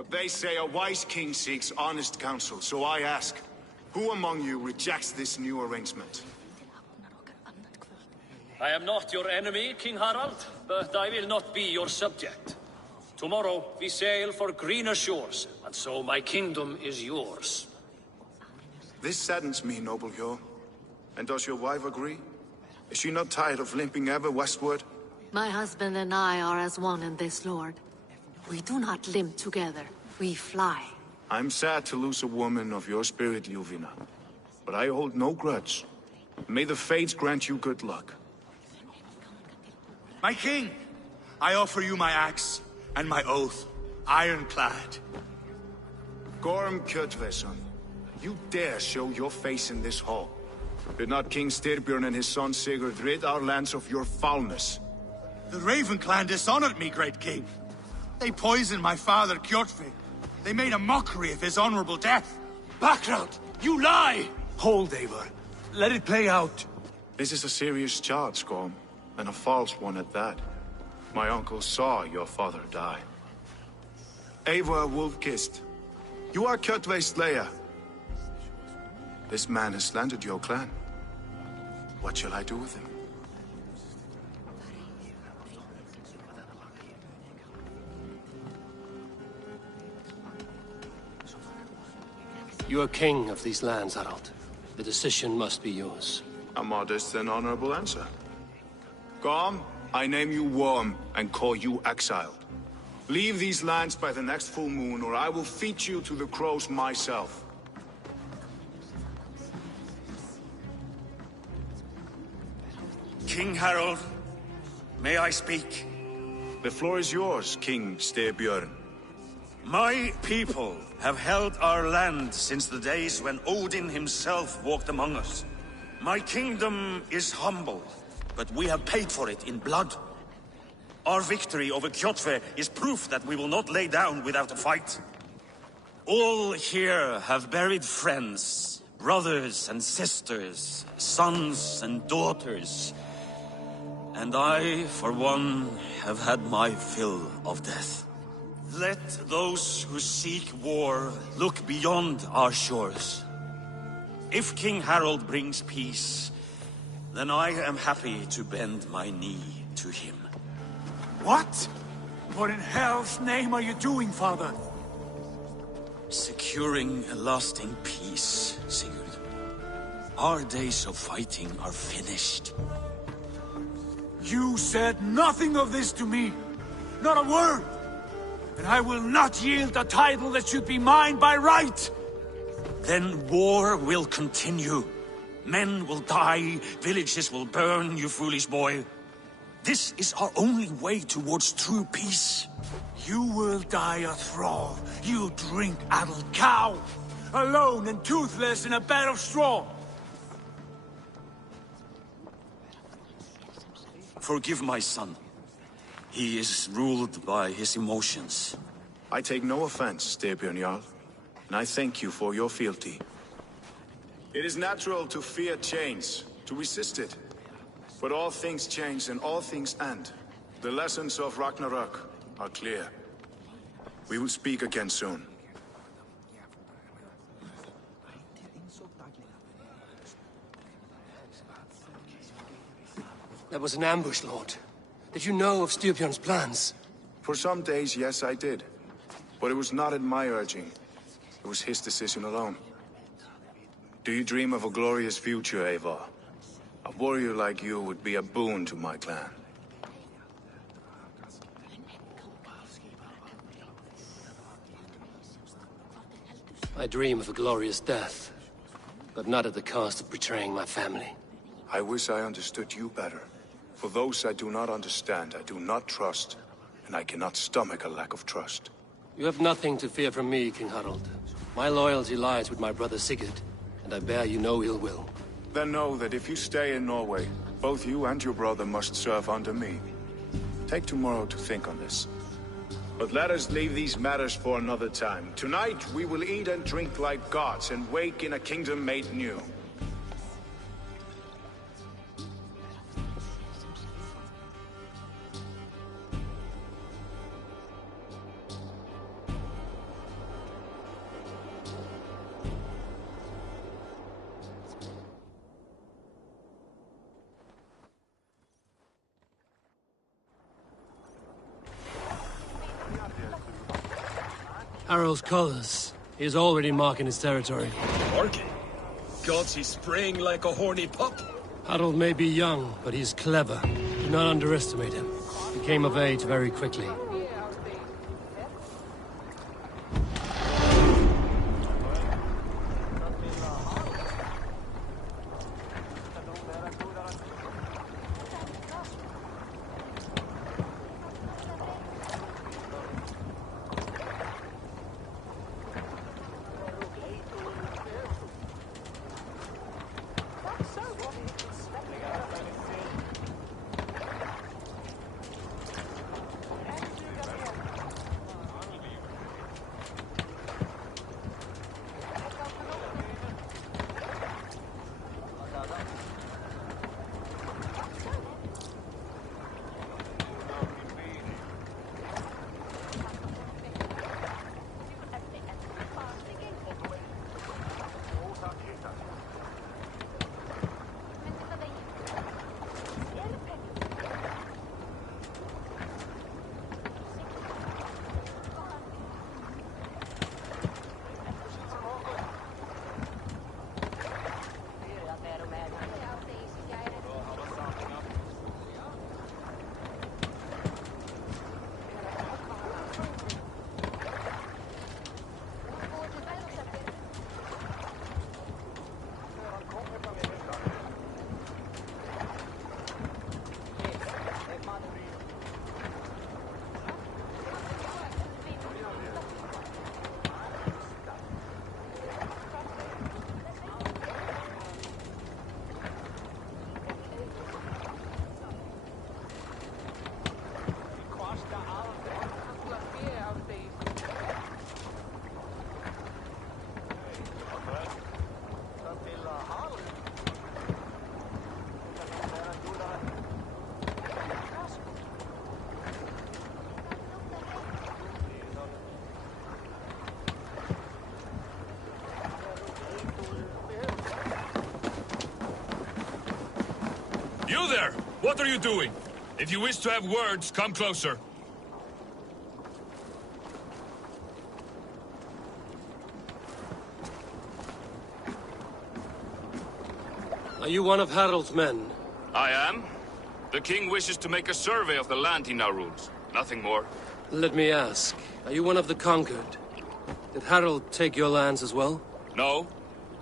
But they say a wise king seeks honest counsel, so I ask, who among you rejects this new arrangement? I am not your enemy, King Harald, but I will not be your subject. Tomorrow we sail for greener shores, and so my kingdom is yours. This saddens me, noble Hjor. And does your wife agree? Is she not tired of limping ever westward? My husband and I are as one in this, Lord. We do not limp together, we fly. I'm sad to lose a woman of your spirit, Ljuvina. But I hold no grudge. May the fates grant you good luck. My king, I offer you my axe and my oath, ironclad. Gorm Kjotveson, you dare show your face in this hall. Did not King Styrbjörn and his son Sigurd rid our lands of your foulness? The Raven clan dishonored me, great king. They poisoned my father, Kjotve. They made a mockery of his honorable death. Background! You lie! Hold, Eivor. Let it play out. This is a serious charge, Gorm, and a false one at that. My uncle saw your father die. Eivor Wolf-Kissed, you are Kjotve's slayer. This man has slandered your clan. What shall I do with him? You are king of these lands, Harald. The decision must be yours. A modest and honorable answer. Gorm, I name you Worm and call you exiled. Leave these lands by the next full moon, or I will feed you to the crows myself. King Harald, may I speak? The floor is yours, King Styrbjörn. My people have held our land since the days when Odin himself walked among us. My kingdom is humble, but we have paid for it in blood. Our victory over Kjotve is proof that we will not lay down without a fight. All here have buried friends, brothers and sisters, sons and daughters. And I, for one, have had my fill of death. Let those who seek war look beyond our shores. If King Harald brings peace, then I am happy to bend my knee to him. What? What in hell's name are you doing, father? Securing a lasting peace, Sigurd. Our days of fighting are finished. You said nothing of this to me. Not a word. And I will not yield a title that should be mine by right. Then war will continue. Men will die, villages will burn, you foolish boy. This is our only way towards true peace. You will die a thrall. You drink-addled cow. Alone and toothless in a bed of straw. Forgive my son. He is ruled by his emotions. I take no offense, Styrbjörn Jarl, and I thank you for your fealty. It is natural to fear change, to resist it. But all things change and all things end. The lessons of Ragnarok are clear. We will speak again soon. That was an ambush, Lord. Did you know of Styrbjörn's plans? For some days, yes, I did. But it was not at my urging. It was his decision alone. Do you dream of a glorious future, Eivor? A warrior like you would be a boon to my clan. I dream of a glorious death, but not at the cost of betraying my family. I wish I understood you better. For those I do not understand, I do not trust, and I cannot stomach a lack of trust. You have nothing to fear from me, King Harald. My loyalty lies with my brother Sigurd, and I bear you no ill will. Then know that if you stay in Norway, both you and your brother must serve under me. Take tomorrow to think on this. But let us leave these matters for another time. Tonight, we will eat and drink like gods and wake in a kingdom made new. Harald's colors. He is already marking his territory. Marking? Gods, he's spraying like a horny pup. Harald may be young, but he's clever. Do not underestimate him. He came of age very quickly. You there! What are you doing? If you wish to have words, come closer. Are you one of Harald's men? I am. The king wishes to make a survey of the land he now rules. Nothing more. Let me ask, are you one of the conquered? Did Harald take your lands as well? No.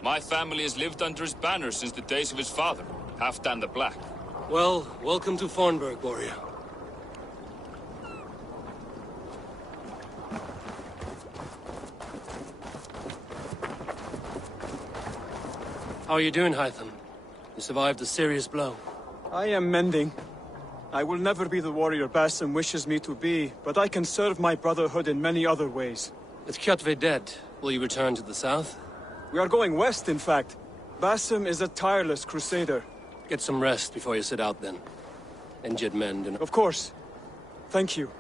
My family has lived under his banner since the days of his father, Halfdan the Black. Well, welcome to Fornburg, warrior. How are you doing, Hytham? You survived a serious blow. I am mending. I will never be the warrior Basim wishes me to be, but I can serve my brotherhood in many other ways. With Kjotve dead, will you return to the south? We are going west, in fact. Basim is a tireless crusader. Get some rest before you set out, then. Injured men do not... Of course. Thank you.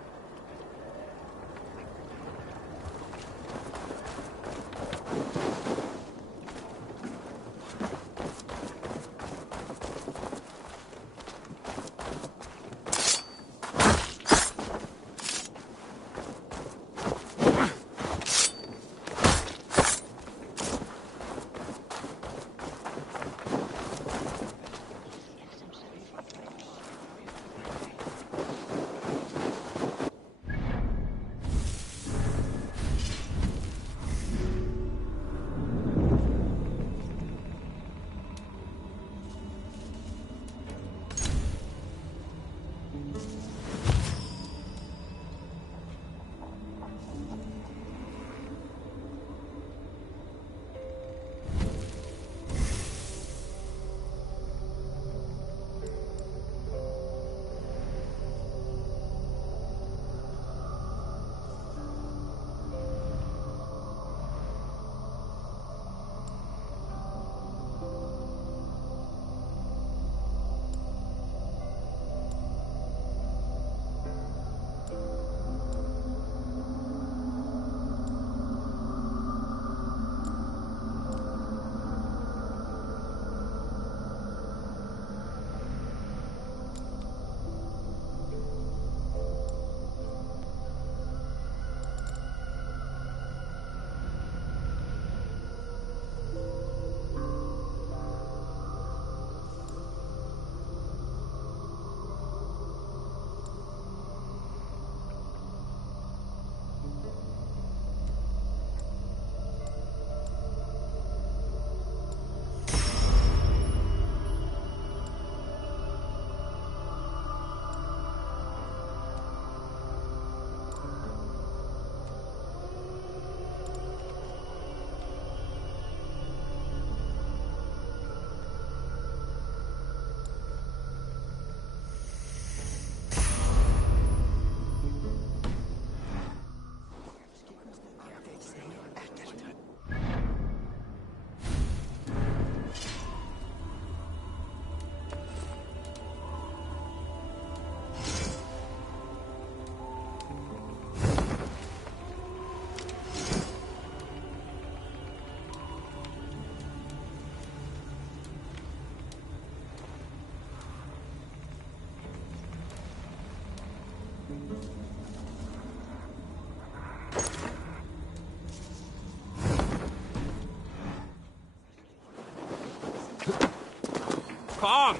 Come.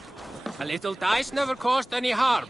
A little dice never caused any harm.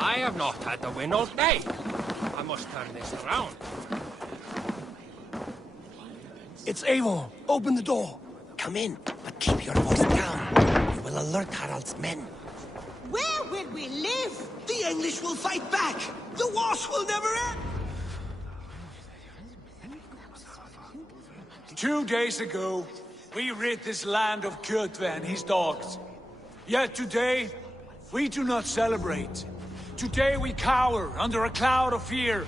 I have not had the win all day. I must turn this around. It's Eivor. Open the door. Come in, but keep your voice down. You will alert Harald's men. Where will we live? The English will fight back! The wars will never end! 2 days ago, we rid this land of Kjotve and his dogs. Yet today, we do not celebrate. Today we cower under a cloud of fear.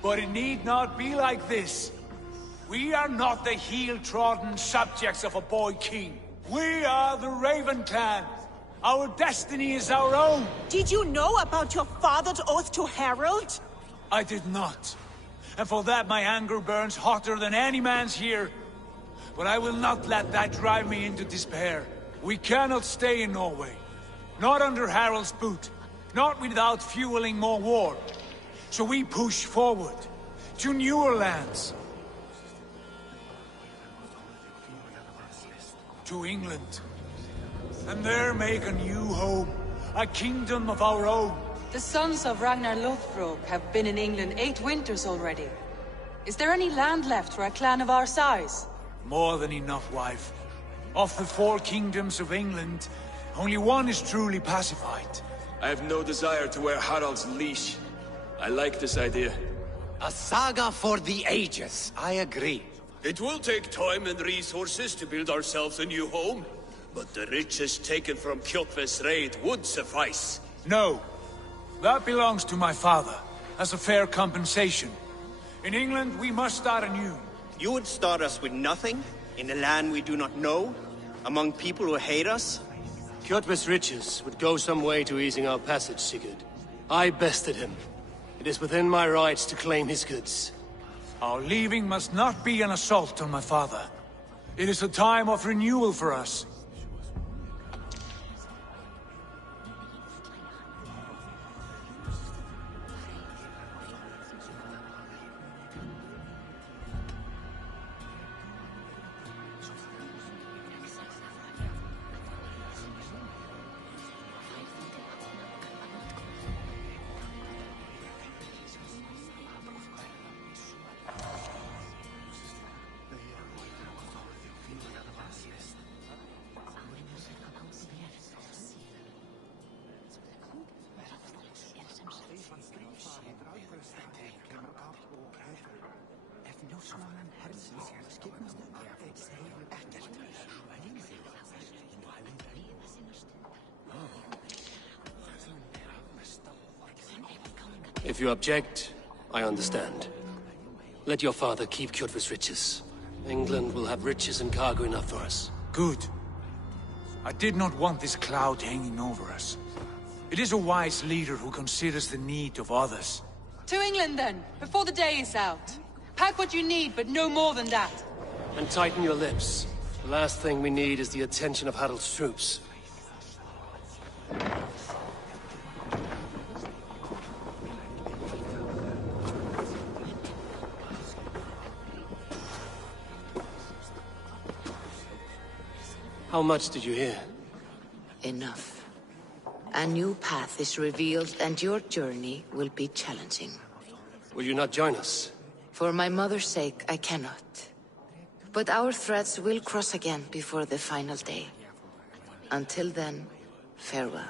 But it need not be like this. We are not the heel-trodden subjects of a boy king. We are the Raven clan. Our destiny is our own. Did you know about your father's oath to Harald? I did not. And for that my anger burns hotter than any man's here. But I will not let that drive me into despair. We cannot stay in Norway. Not under Harald's boot. Not without fueling more war. So we push forward. To newer lands. To England. And there make a new home. A kingdom of our own. The sons of Ragnar Lothbrok have been in England 8 winters already. Is there any land left for a clan of our size? More than enough, wife. Of the 4 kingdoms of England, only one is truly pacified. I have no desire to wear Harald's leash. I like this idea. A saga for the ages, I agree. It will take time and resources to build ourselves a new home, but the riches taken from Kjotve's raid would suffice. No. That belongs to my father, as a fair compensation. In England, we must start anew. You would start us with nothing? In a land we do not know? Among people who hate us? Kjotve's riches would go some way to easing our passage, Sigurd. I bested him. It is within my rights to claim his goods. Our leaving must not be an assault on my father. It is a time of renewal for us. If you object, I understand. Let your father keep Kjotve's riches. England will have riches and cargo enough for us. Good. I did not want this cloud hanging over us. It is a wise leader who considers the need of others. To England then, before the day is out. Pack what you need, but no more than that. And tighten your lips. The last thing we need is the attention of Harald's troops. How much did you hear? Enough. A new path is revealed, and your journey will be challenging. Will you not join us? For my mother's sake, I cannot. But our threads will cross again before the final day. Until then, farewell.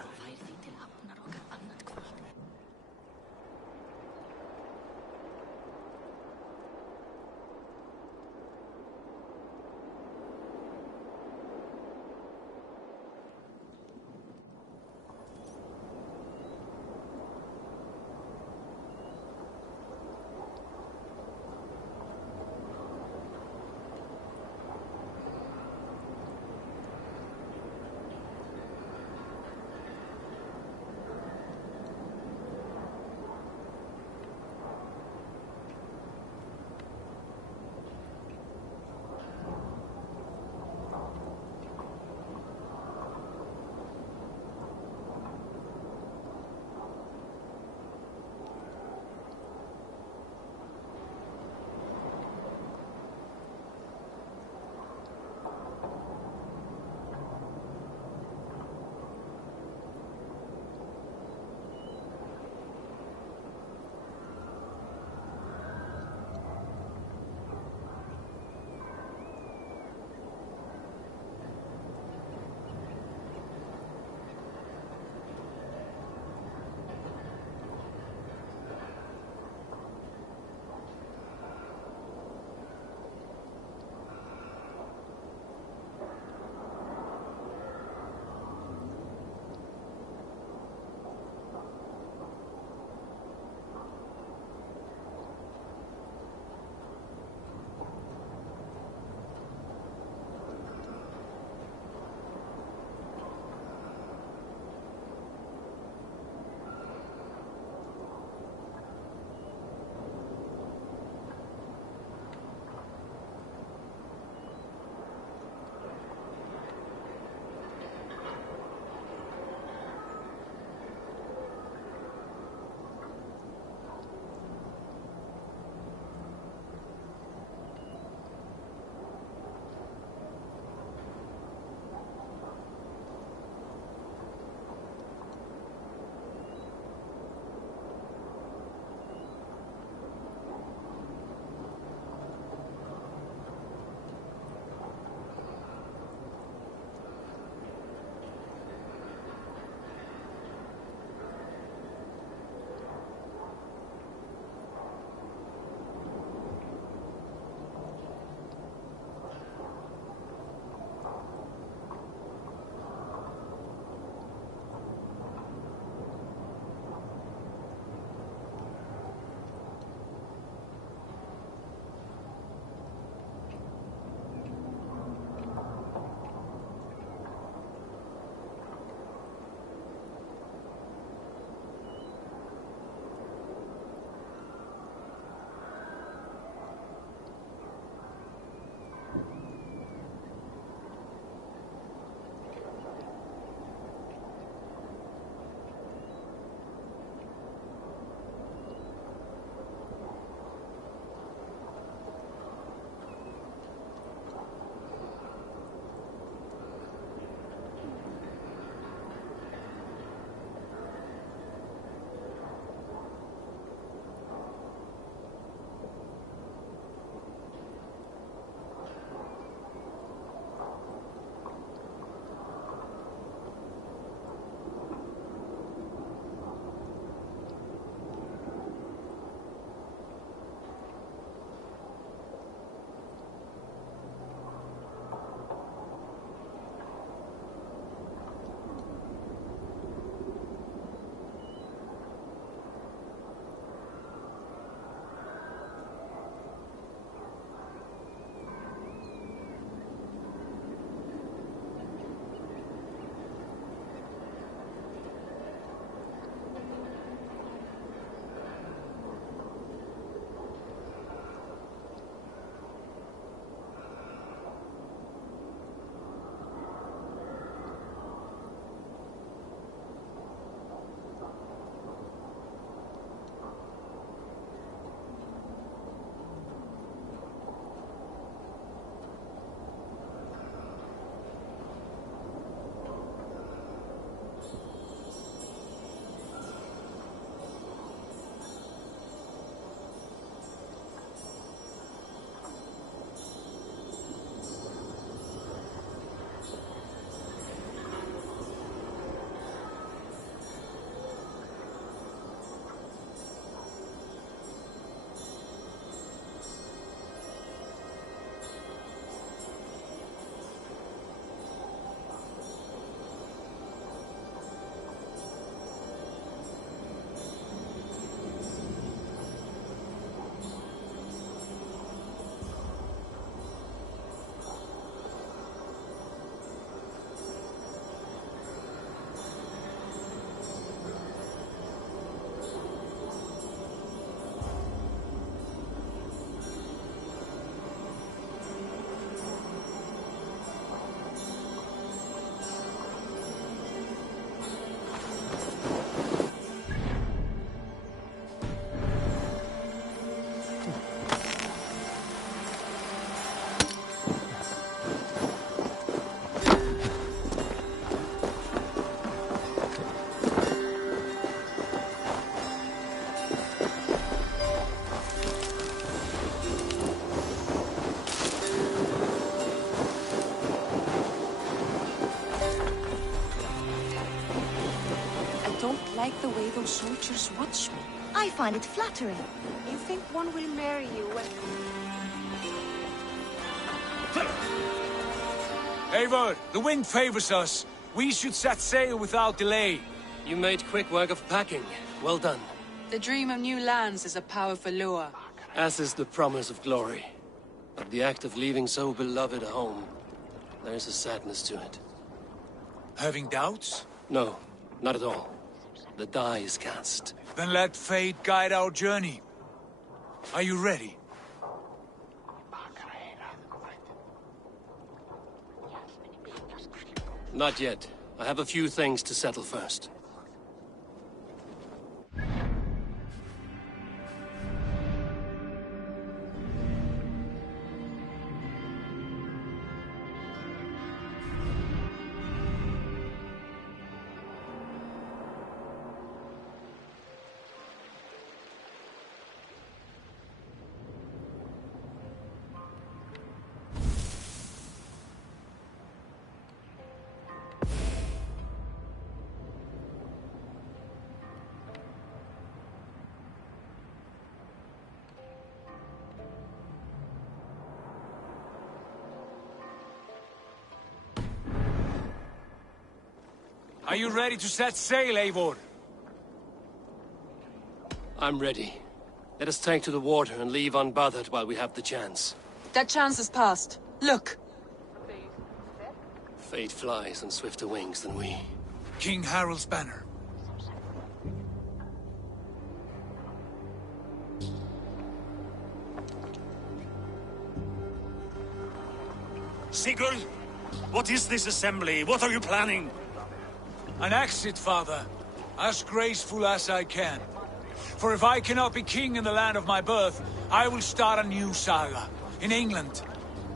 way those soldiers watch me. I find it flattering. You think one will marry you when... Eivor, the wind favors us. We should set sail without delay. You made quick work of packing. Well done. The dream of new lands is a powerful lure. As is the promise of glory. But the act of leaving so beloved a home, there's a sadness to it. Having doubts? No, not at all. The die is cast. Then let fate guide our journey. Are you ready? Not yet. I have a few things to settle first. Are you ready to set sail, Eivor? I'm ready. Let us take to the water and leave unbothered while we have the chance. That chance is past. Look! Fate flies on swifter wings than we. King Harald's banner. Sigurd, what is this assembly? What are you planning? An exit, father. As graceful as I can. For if I cannot be king in the land of my birth, I will start a new saga. In England.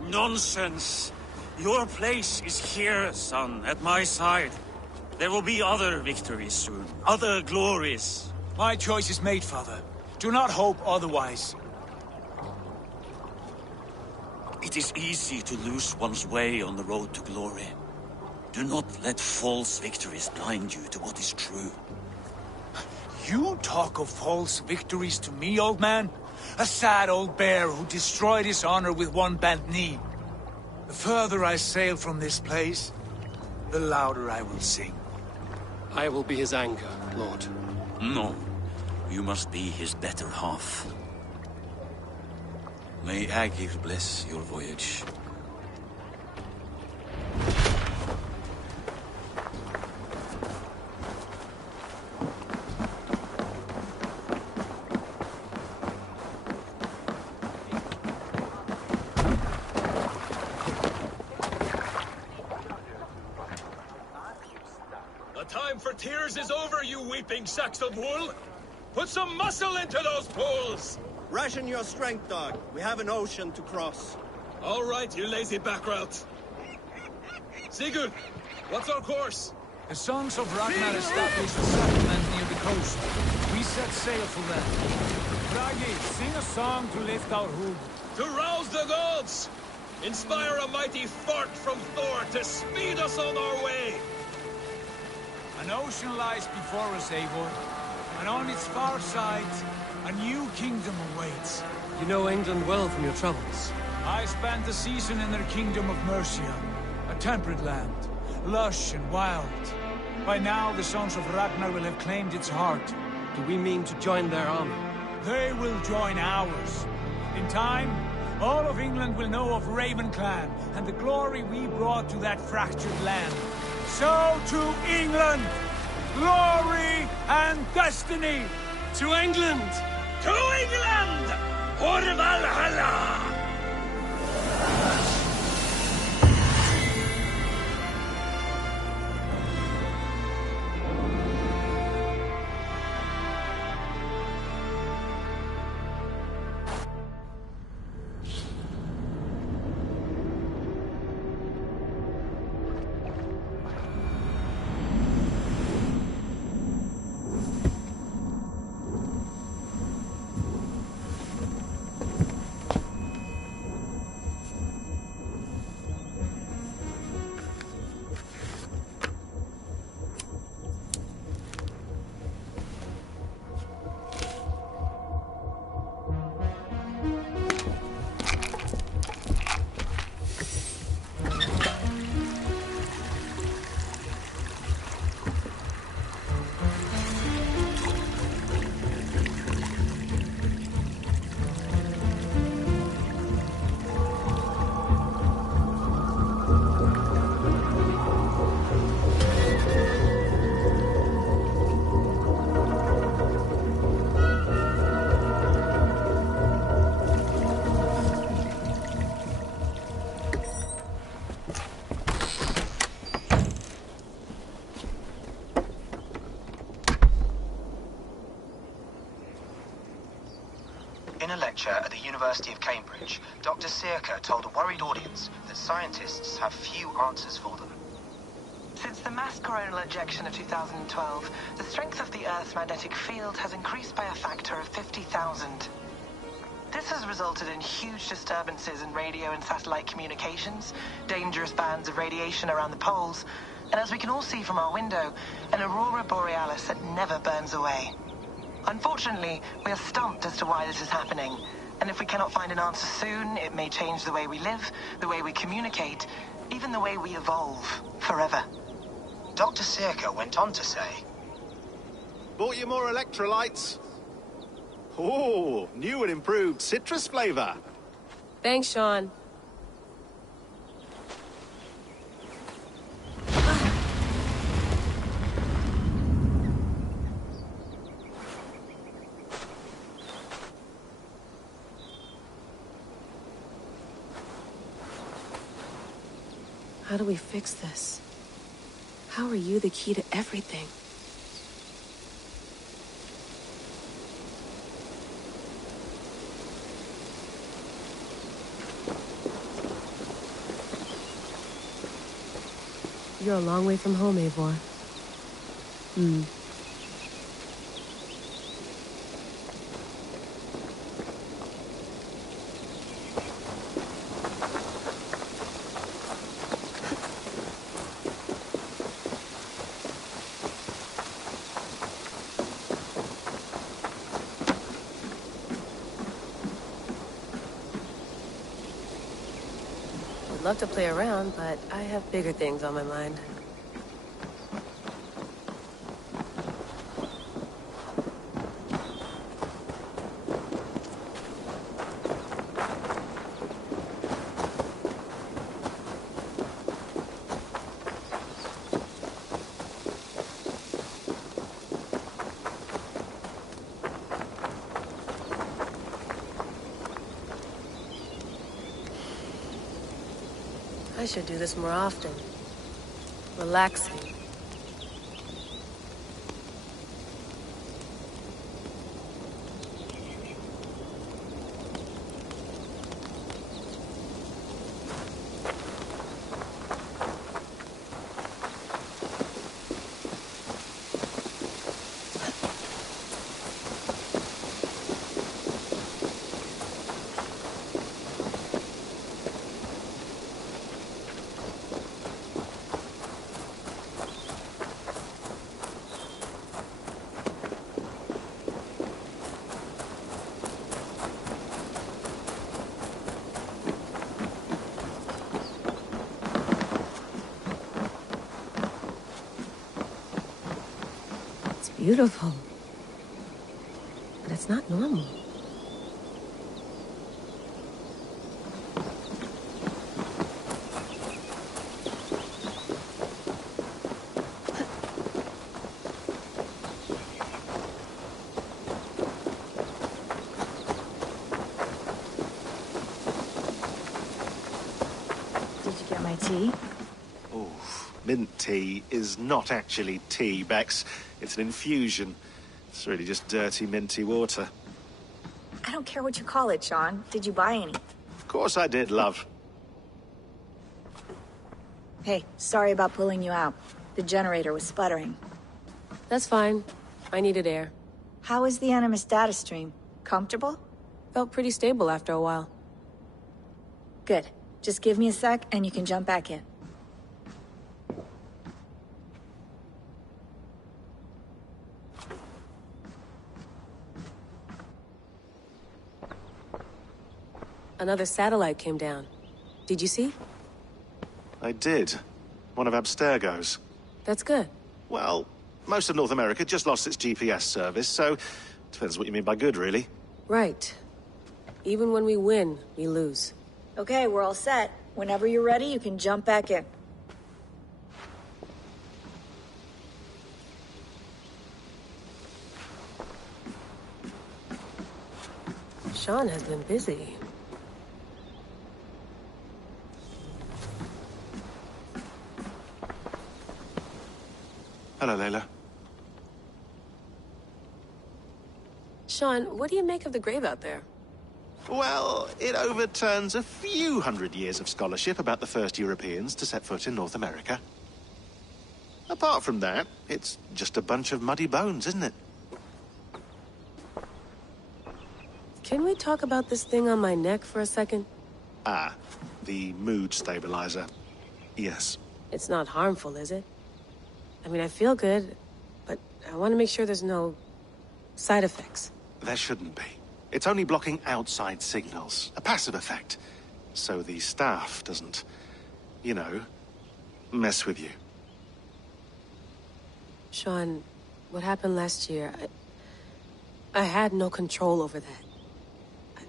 Nonsense. Your place is here, son, at my side. There will be other victories soon. Other glories. My choice is made, father. Do not hope otherwise. It is easy to lose one's way on the road to glory. Do not let false victories blind you to what is true. You talk of false victories to me, old man? A sad old bear who destroyed his honor with one bent knee. The further I sail from this place, the louder I will sing. I will be his anchor, Lord. No. You must be his better half. May Agir bless your voyage. Tears is over, you weeping sacks of wool! Put some muscle into those pulls! Ration your strength, dog. We have an ocean to cross. All right, you lazy backrout. Sigurd, what's our course? The sons of Ragnar established a settlement near the coast. We set sail for them. Bragi, sing a song to lift our hood. To rouse the gods! Inspire a mighty fart from Thor to speed us on our way! An ocean lies before us, Eivor, and on its far side, a new kingdom awaits. You know England well from your travels. I spent a season in their kingdom of Mercia, a temperate land, lush and wild. By now, the sons of Ragnar will have claimed its heart. Do we mean to join their army? They will join ours. In time, all of England will know of Raven Clan and the glory we brought to that fractured land. So to England! Glory and destiny! To England! To England! For Valhalla! researcher at the University of Cambridge, Dr. Circa told a worried audience that scientists have few answers for them. Since the mass coronal ejection of 2012, the strength of the Earth's magnetic field has increased by a factor of 50,000. This has resulted in huge disturbances in radio and satellite communications, dangerous bands of radiation around the poles, and as we can all see from our window, an aurora borealis that never burns away. Unfortunately, we are stumped as to why this is happening, and if we cannot find an answer soon, it may change the way we live, the way we communicate, even the way we evolve, forever. Dr. Circa went on to say, "Bought you more electrolytes? Oh, new and improved citrus flavor." Thanks, Sean. How do we fix this? How are you the key to everything? You're a long way from home, Eivor. I'd love to play around, but I have bigger things on my mind. I should do this more often. Relaxing. Beautiful. But it's not normal. Did you get my tea? Oh, mint tea is not actually tea, Bex. It's an infusion. It's really just dirty, minty water. I don't care what you call it, Sean. Did you buy any? Of course I did, love. Hey, sorry about pulling you out. The generator was sputtering. That's fine. I needed air. How is the Animus data stream? Comfortable? Felt pretty stable after a while. Good. Just give me a sec and you can jump back in. Another satellite came down. Did you see? I did. One of Abstergo's. That's good. Well, most of North America just lost its GPS service, so depends what you mean by good, really. Right. Even when we win, we lose. Okay, we're all set. Whenever you're ready, you can jump back in. Sean has been busy. Hello, Layla. Sean, what do you make of the grave out there? Well, it overturns a few hundred years of scholarship about the first Europeans to set foot in North America. Apart from that, it's just a bunch of muddy bones, isn't it? Can we talk about this thing on my neck for a second? Ah, the mood stabilizer. Yes. It's not harmful, is it? I mean, I feel good, but I want to make sure there's no side effects. There shouldn't be. It's only blocking outside signals, a passive effect. So the staff doesn't, you know, mess with you. Sean, what happened last year, I had no control over that.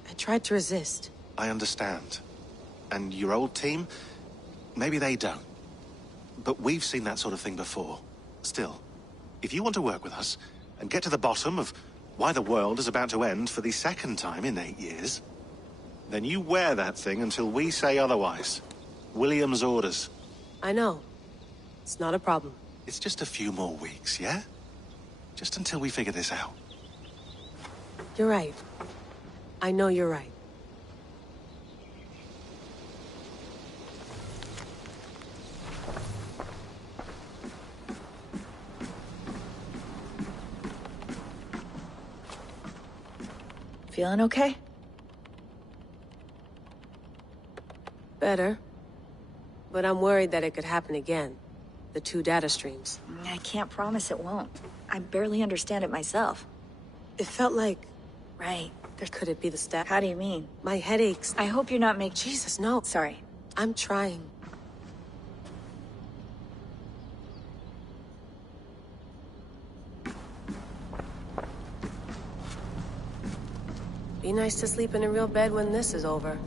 I tried to resist. I understand. And your old team, maybe they don't. But we've seen that sort of thing before. Still, if you want to work with us and get to the bottom of why the world is about to end for the second time in 8 years, then you wear that thing until we say otherwise. William's orders. I know. It's not a problem. It's just a few more weeks, yeah? Just until we figure this out. You're right. I know you're right. Feeling okay? Better. But I'm worried that it could happen again. The 2 data streams. I can't promise it won't. I barely understand it myself. It felt like... Right. Could it be the stat? How do you mean? My headaches. I hope you're not making... Jesus, no. Sorry. I'm trying. Be nice to sleep in a real bed when this is over.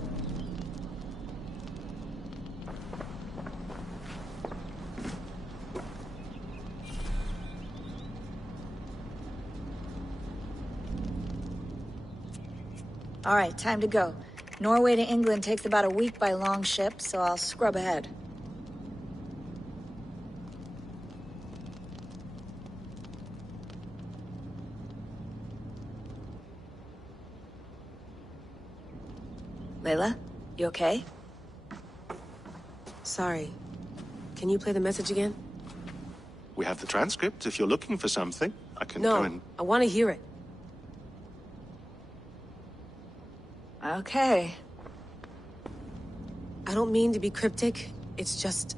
All right, time to go. Norway to England takes about a week by long ship, so I'll scrub ahead. Layla, you okay? Sorry. Can you play the message again? We have the transcript. If you're looking for something, I can No, go and... I want to hear it. Okay. I don't mean to be cryptic. It's just...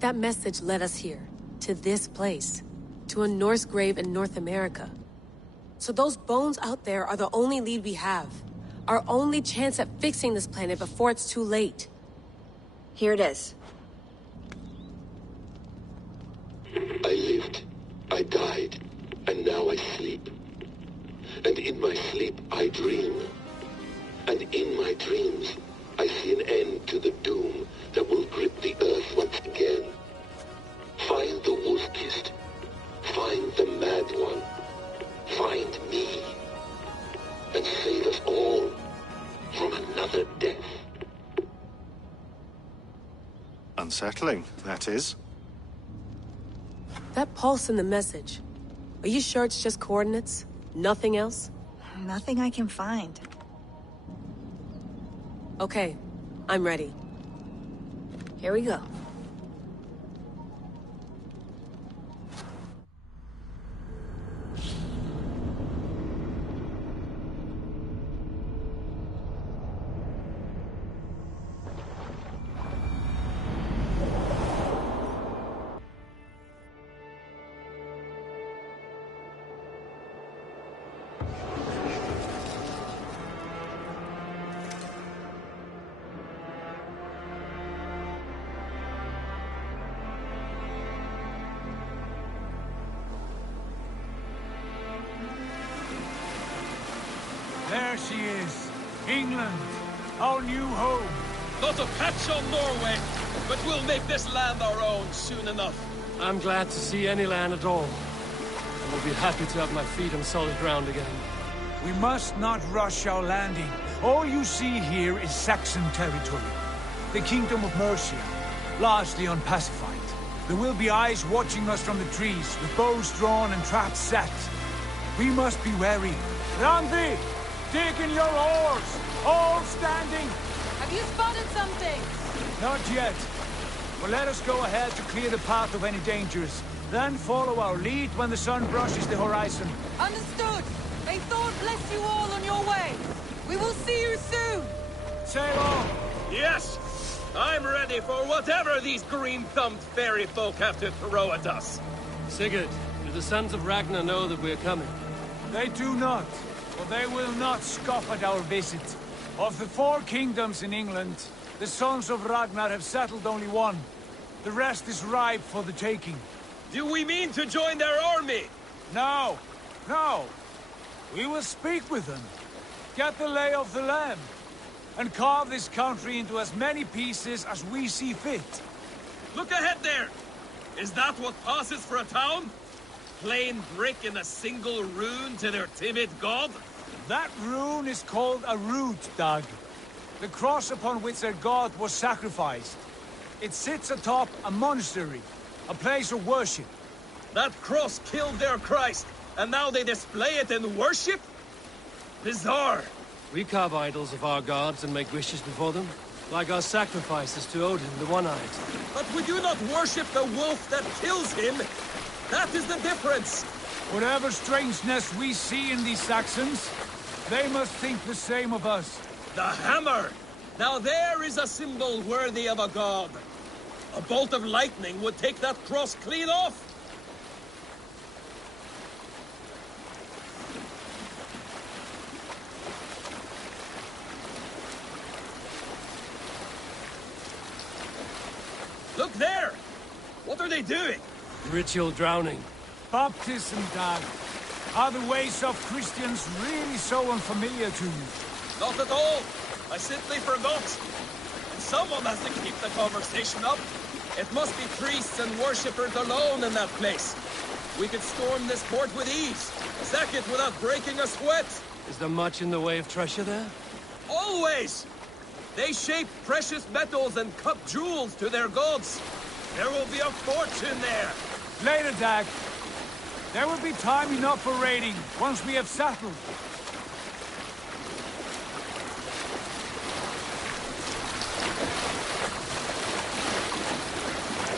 That message led us here. To this place. To a Norse grave in North America. So those bones out there are the only lead we have. Our only chance at fixing this planet before it's too late. Here it is. I lived, I died, and now I sleep. And in my sleep I dream. And in my dreams, I see an end to the doom that will grip the Earth once again. Find the wolf-kissed. Find the mad one. Find me. And save us all from another death. Unsettling, that is. That pulse in the message. Are you sure it's just coordinates? Nothing else? Nothing I can find. Okay, I'm ready. Here we go. There she is. England, our new home. Not a patch on Norway, but we'll make this land our own soon enough. I'm glad to see any land at all. I will be happy to have my feet on solid ground again. We must not rush our landing. All you see here is Saxon territory. The Kingdom of Mercia, largely unpacified. There will be eyes watching us from the trees, with bows drawn and traps set. We must be wary. Randvi! Dig in your oars! All standing! Have you spotted something? Not yet. But let us go ahead to clear the path of any dangers. Then follow our lead when the sun brushes the horizon. Understood! May Thor bless you all on your way! We will see you soon! Sail on! Yes! I'm ready for whatever these green-thumbed fairy folk have to throw at us. Sigurd, do the sons of Ragnar know that we're coming? They do not, but they will not scoff at our visit. Of the 4 kingdoms in England, the sons of Ragnar have settled only one. The rest is ripe for the taking. Do we mean to join their army? No, no. We will speak with them, get the lay of the land, and carve this country into as many pieces as we see fit. Look ahead there! Is that what passes for a town? Plain brick and a single rune to their timid god? That rune is called a root, Doug. The cross upon which their god was sacrificed. It sits atop a monastery, a place of worship. That cross killed their Christ, and now they display it in worship? Bizarre. We carve idols of our gods and make wishes before them, like our sacrifices to Odin, the One-Eyed. But we do not worship the wolf that kills him. That is the difference. Whatever strangeness we see in these Saxons, they must think the same of us. The hammer! Now there is a symbol worthy of a god. A bolt of lightning would take that cross clean off. Look there! What are they doing? Ritual drowning. Baptism, Dad. Are the ways of Christians really so unfamiliar to you? Not at all. I simply forgot. And someone has to keep the conversation up. It must be priests and worshippers alone in that place. We could storm this port with ease. Sack it without breaking a sweat. Is there much in the way of treasure there? Always! They shape precious metals and cut jewels to their gods. There will be a fortune there. Later, Dag. There will be time enough for raiding, once we have settled.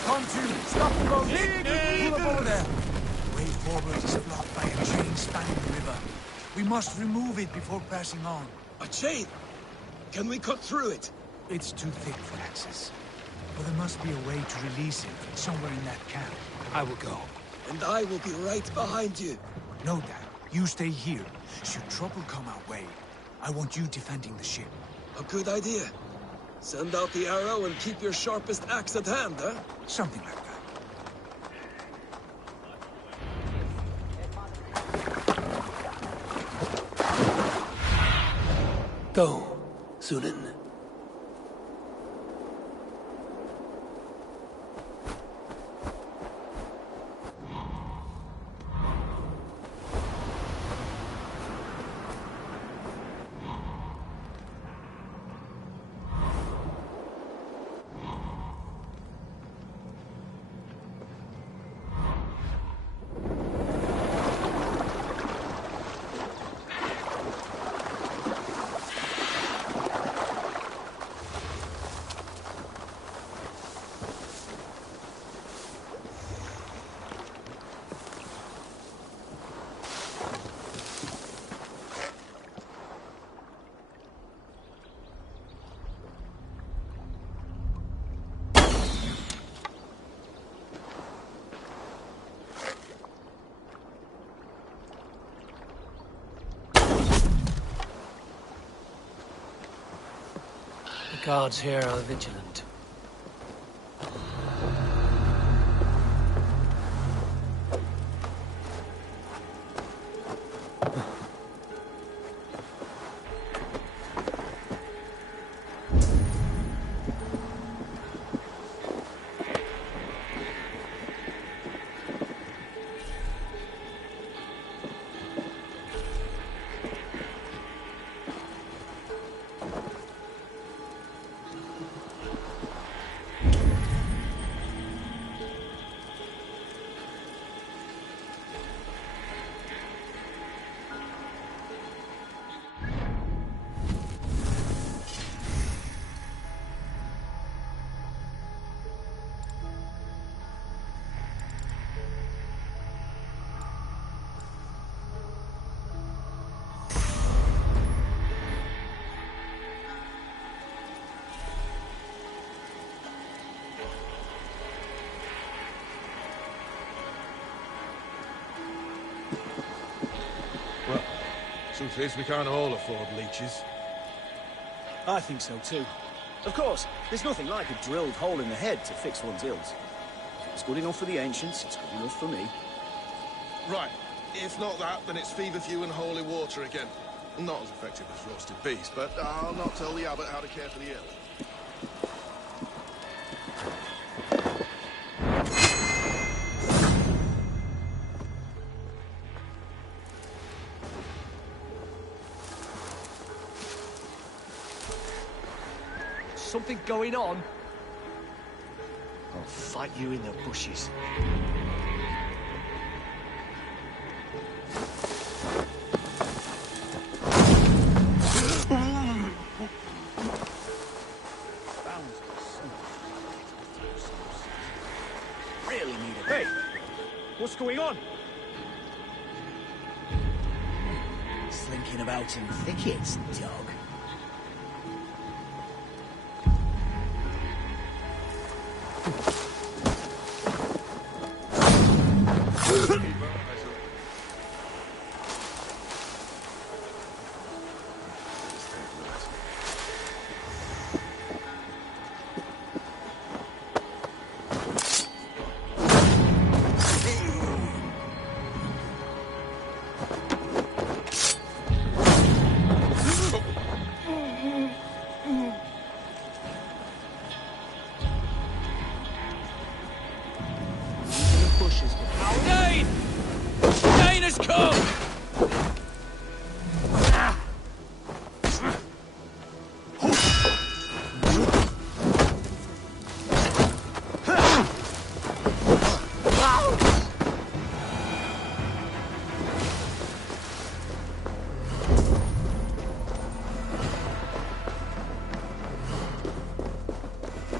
Come to, stop the boat. Pull up over there. The way forward is blocked by a chain spanning the river. We must remove it before pressing on. A chain? Can we cut through it? It's too thick for access. But there must be a way to release it, somewhere in that camp. I will go. And I will be right behind you. No, Dad. You stay here. Should trouble come our way, I want you defending the ship. A good idea. Send out the arrow and keep your sharpest axe at hand, huh? Something like that. Go, Sunan. The guards here are vigilant. Truth is, we can't all afford leeches. I think so too. Of course, there's nothing like a drilled hole in the head to fix one's ills. If it's good enough for the ancients, it's good enough for me. Right. If not that, then it's feverfew and holy water again. Not as effective as roasted beast, but I'll not tell the abbot how to care for the ill. Something going on? I'll fight you in the bushes. Really need it. Hey! What's going on? Slinking about in thickets, dog.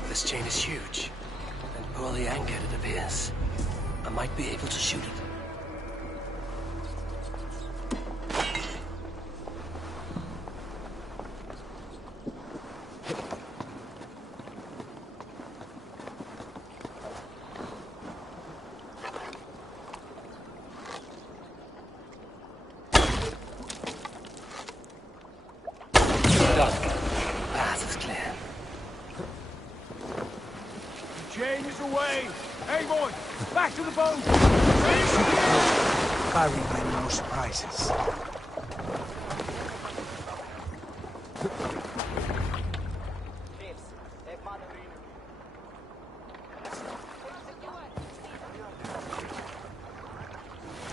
This chain is huge, and poorly anchored it appears. I might be able to shoot it. Chain is away! Hey, boy! Back to the boat! Barring any more surprises.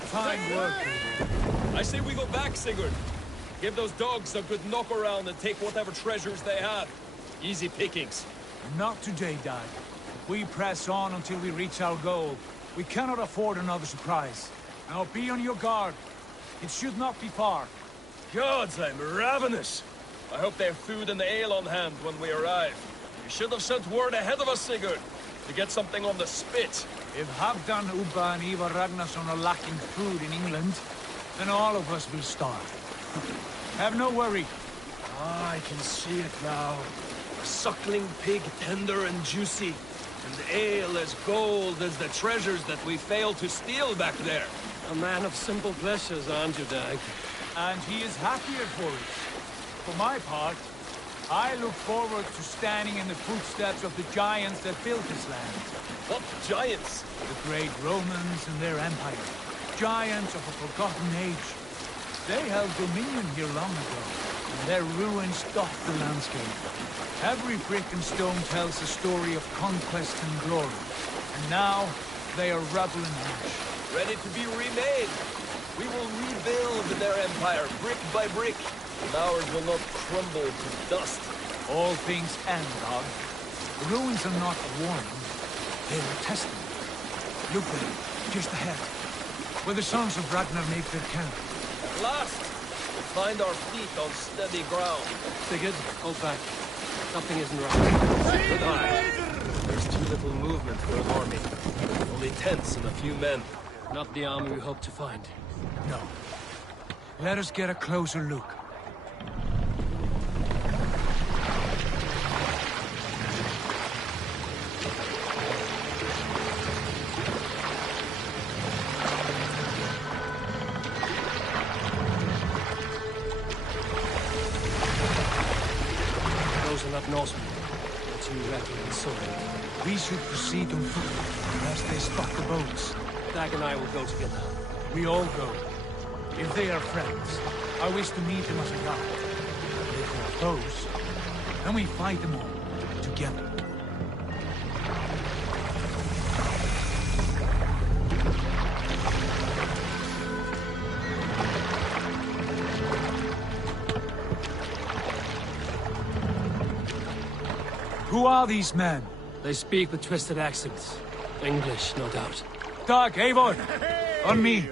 Fine work. I say we go back, Sigurd. Give those dogs a good knock around and take whatever treasures they have. Easy pickings. Not today, Dad. We press on until we reach our goal. We cannot afford another surprise. Now be on your guard. It should not be far. Gods, I'm ravenous. I hope they have food and ale on hand when we arrive. You should have sent word ahead of us, Sigurd, to get something on the spit. If Halfdan, Ubba and Ivar Ragnarsson are lacking food in England, then all of us will starve. Have no worry. Ah, I can see it now. A suckling pig, tender and juicy. And ale as gold as the treasures that we failed to steal back there. A man of simple pleasures, aren't you, Dag? And he is happier for it. For my part, I look forward to standing in the footsteps of the giants that built this land. What giants? The great Romans and their empire. Giants of a forgotten age. They held dominion here long ago, and their ruins dot the landscape. Every brick and stone tells a story of conquest and glory. And now, they are rubble and ash. Ready to be remade. We will rebuild their empire, brick by brick. And ours will not crumble to dust. All things end, Dog. The ruins are not a warning. They are a testament. Look there, just ahead. Where the sons of Ragnar make their camp. At last, we find our feet on steady ground. Sigurd, hold back. Something isn't right. Good eye. There's too little movement for an army. Only tents and a few men. Not the army we hope to find. No. Let us get a closer look. not Norsemen, but you reckon and so We should proceed on foot, unless they spot the boats. Dag and I will go together. We all go. If they are friends, I wish to meet them as a guide. If they are foes, then we fight them all, together. Who are these men? They speak with twisted accents. English, no doubt. Dag, Eivor! On me!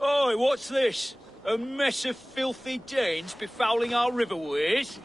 Oi, what's this? A mess of filthy Danes befouling our riverways?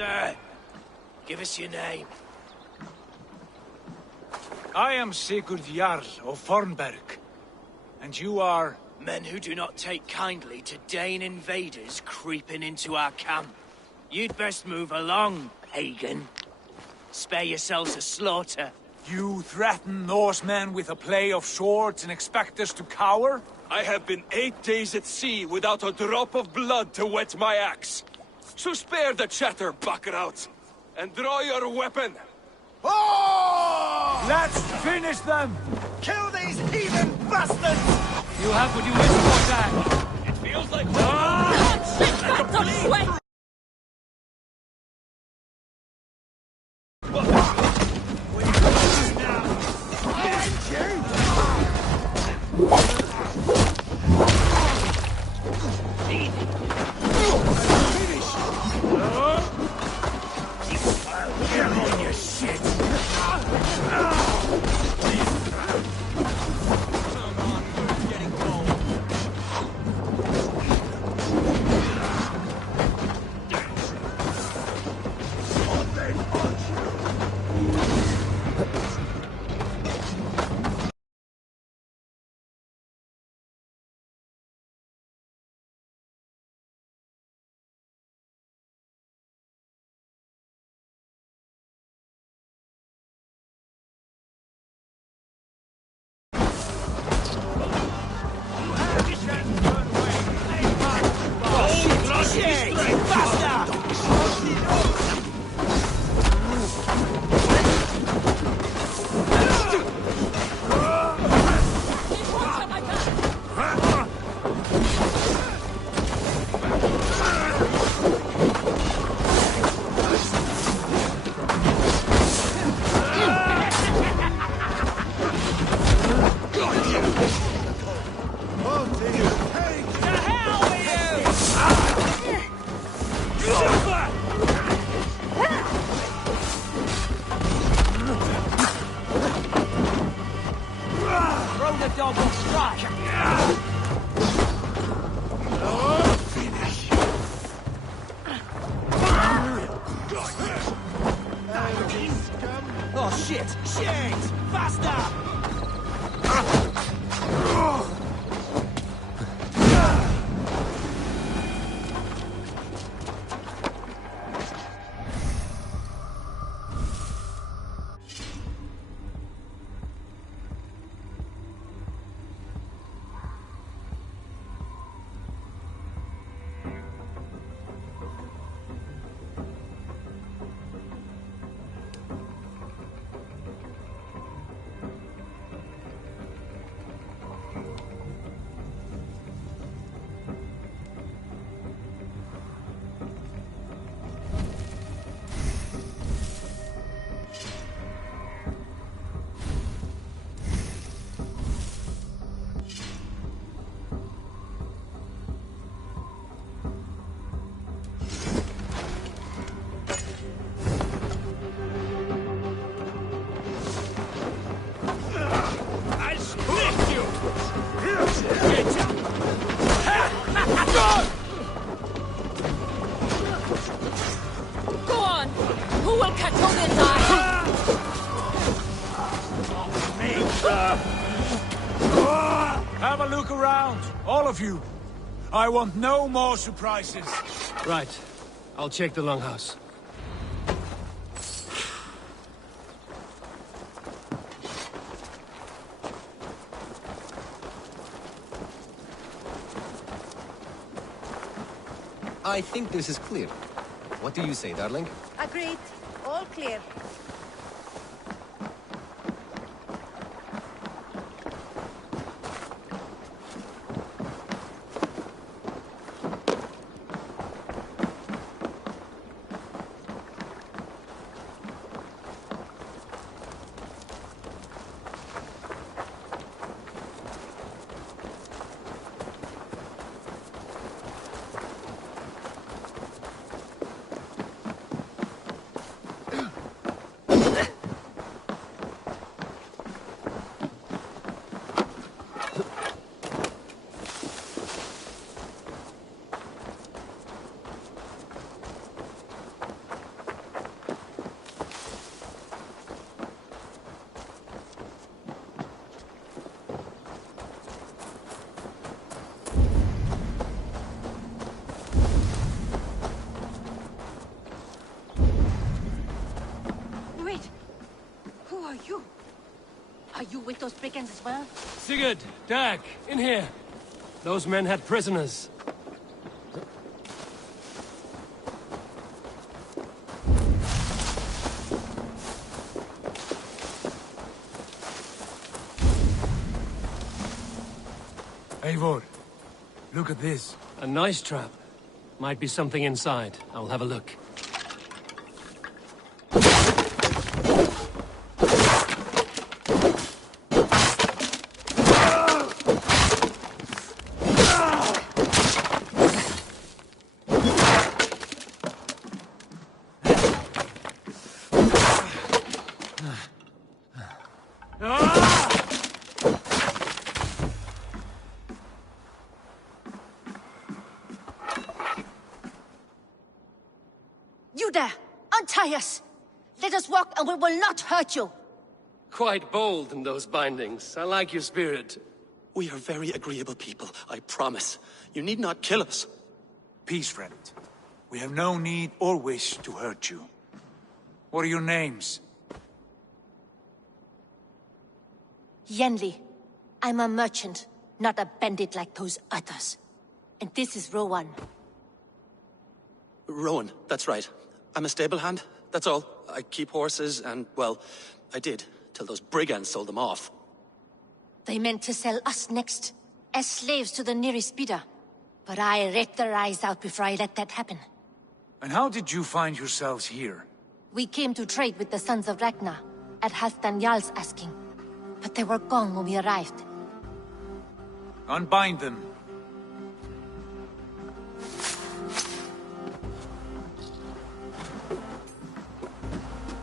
there. Give us your name. I am Sigurd Jarl of Fornberg. And you are... Men who do not take kindly to Dane invaders creeping into our camp. You'd best move along, pagan. Spare yourselves a slaughter. You threaten Norsemen with a play of swords and expect us to cower? I have been 8 days at sea without a drop of blood to wet my axe. So spare the chatter, Buckerout, and draw your weapon. Oh! Let's finish them! Kill these heathen bastards! You have what you wish for, Jack. It feels like... Oh shit! Shit! Faster! Have a look around, all of you. I want no more surprises. Right. I'll check the longhouse. I think this is clear. What do you say, darling? Agreed. All clear. those brigands as well? Sigurd, Dag, in here. Those men had prisoners. Eivor, look at this. A nice trap. Might be something inside. I'll have a look. You there! Untie us! Let us walk and we will not hurt you! Quite bold in those bindings. I like your spirit. We are very agreeable people, I promise. You need not kill us. Peace, friend. We have no need or wish to hurt you. What are your names? Yenli. I'm a merchant, not a bandit like those others. And this is Rowan. Rowan, that's right. I'm a stable hand, that's all. I keep horses and, well, I did, till those brigands sold them off. They meant to sell us next, as slaves to the nearest bidder. But I ripped their eyes out before I let that happen. And how did you find yourselves here? We came to trade with the Sons of Ragnar, at Halfdan Jarl's asking. But they were gone when we arrived. Unbind them.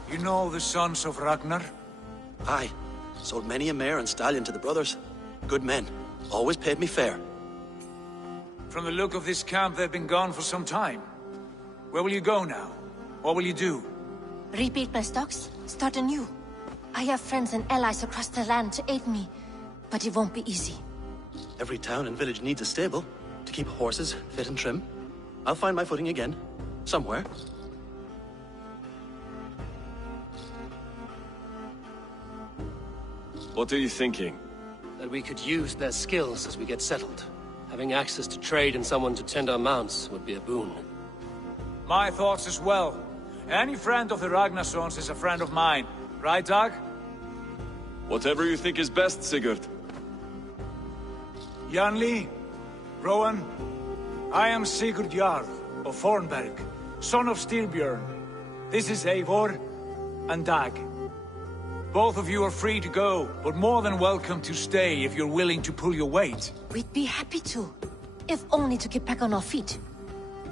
You know the Sons of Ragnar? Aye. Sold many a mare and stallion to the brothers. Good men. Always paid me fair. From the look of this camp, they've been gone for some time. Where will you go now? What will you do? Rebuild my stocks, start anew. I have friends and allies across the land to aid me, but it won't be easy. Every town and village needs a stable to keep horses fit and trim. I'll find my footing again. Somewhere. What are you thinking? That we could use their skills as we get settled. Having access to trade and someone to tend our mounts would be a boon. My thoughts as well. Any friend of the Ragnarsons is a friend of mine. Right, Dag? Whatever you think is best, Sigurd. Janli, Rowan, I am Sigurd Jarl of Fornberg, son of Styrbjörn. This is Eivor and Dag. Both of you are free to go, but more than welcome to stay if you're willing to pull your weight. We'd be happy to, if only to get back on our feet.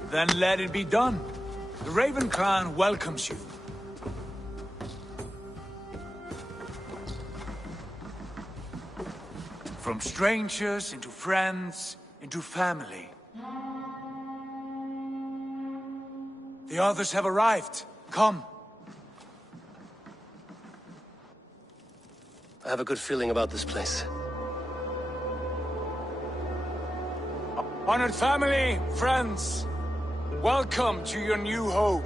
Then let it be done. The Raven clan welcomes you. From strangers into friends, into family. The others have arrived. Come. I have a good feeling about this place. Honored family, friends, welcome to your new home.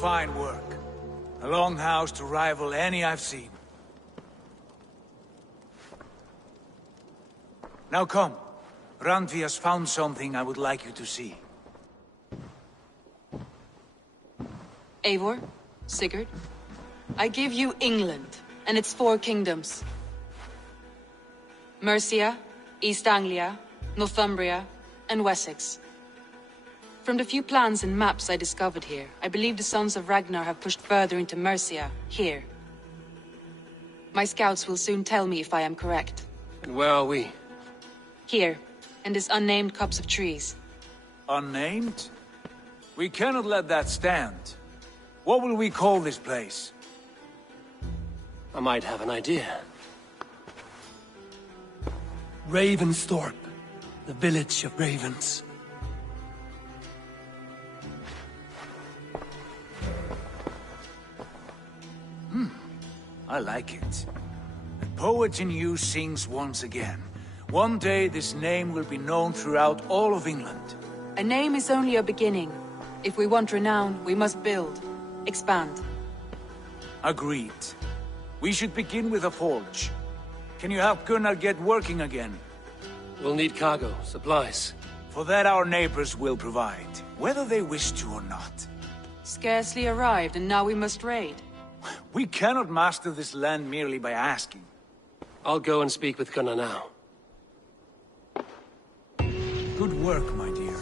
Fine work. A longhouse to rival any I've seen. Now come. Randvi has found something I would like you to see. Eivor, Sigurd, I give you England and its 4 kingdoms. Mercia, East Anglia, Northumbria, and Wessex. From the few plans and maps I discovered here, I believe the Sons of Ragnar have pushed further into Mercia, here. My scouts will soon tell me if I am correct. And where are we? Here, in this unnamed copse of trees. Unnamed? We cannot let that stand. What will we call this place? I might have an idea. Ravensthorpe, the village of ravens. I like it. The poet in you sings once again. One day this name will be known throughout all of England. A name is only a beginning. If we want renown, we must build, expand. Agreed. We should begin with a forge. Can you help Gunnar get working again? We'll need cargo, supplies. For that our neighbors will provide, whether they wish to or not. Scarcely arrived, and now we must raid. We cannot master this land merely by asking. I'll go and speak with Gunnar now. Good work, my dear.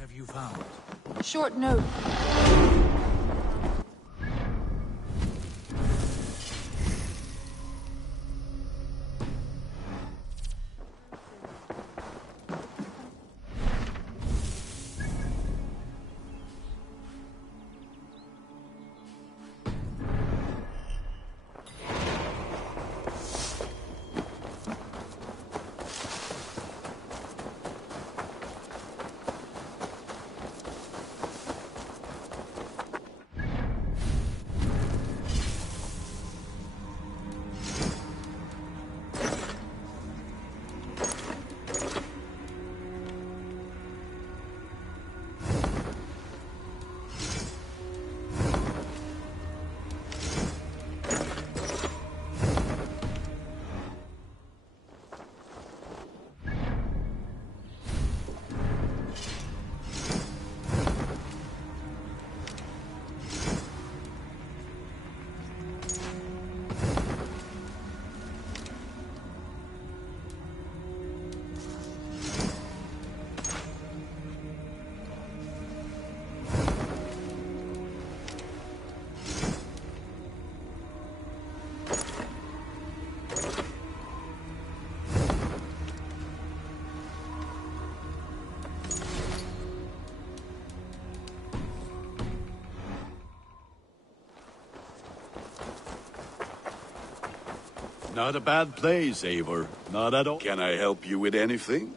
Have you found? Short note. Not a bad place, Eivor. Not at all. Can I help you with anything?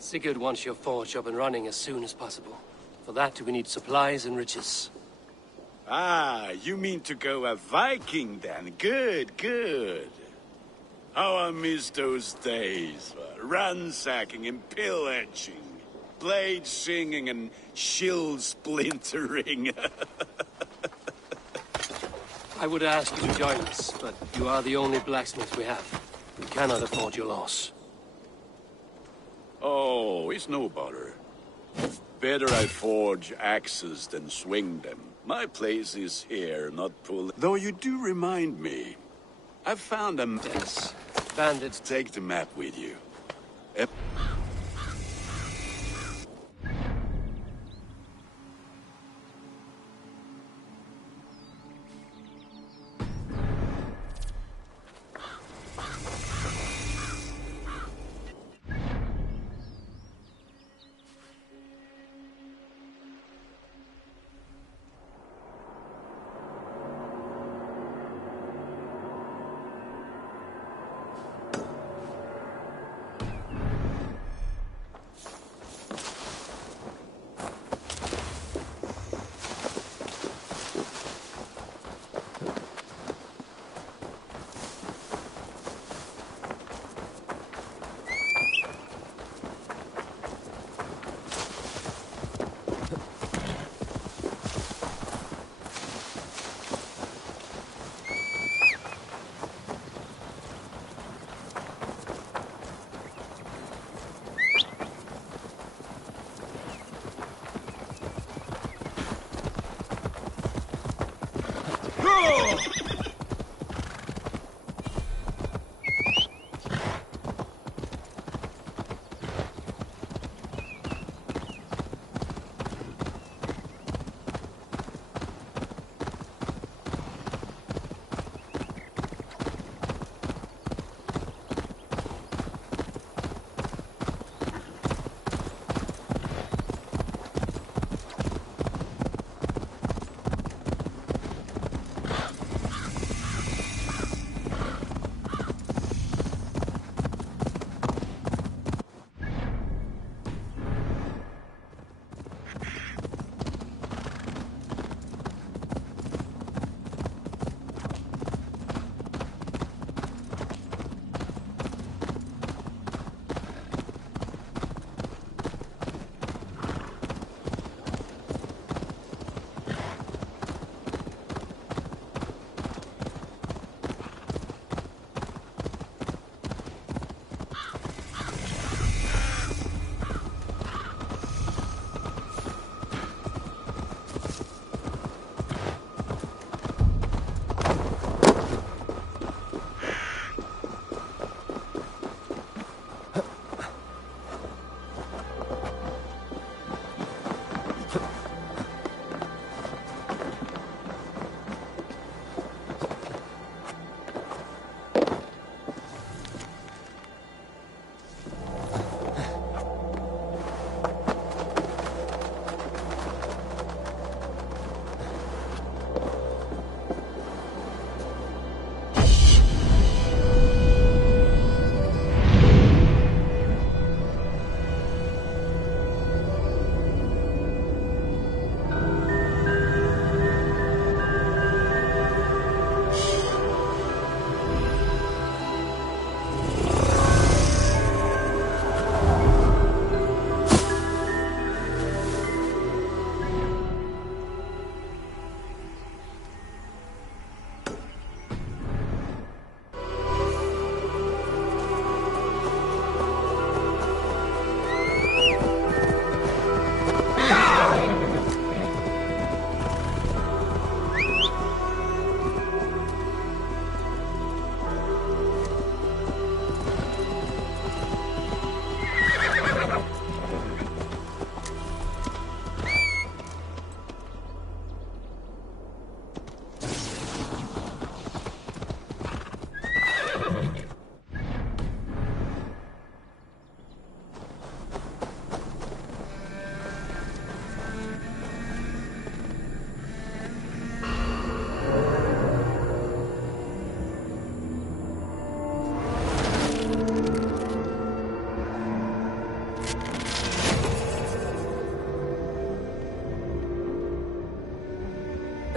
Sigurd wants your forge up and running as soon as possible. For that, we need supplies and riches. Ah, you mean to go a Viking then? Good, good. How I miss those days. Ransacking and pillaging. Blade singing and shield splintering. I would ask you to join us, but you are the only blacksmith we have. We cannot afford your loss. Oh, it's no bother. Better I forge axes than swing them. My place is here, not pull. Though you do remind me. I've found a mess. Bandits. Take the map with you.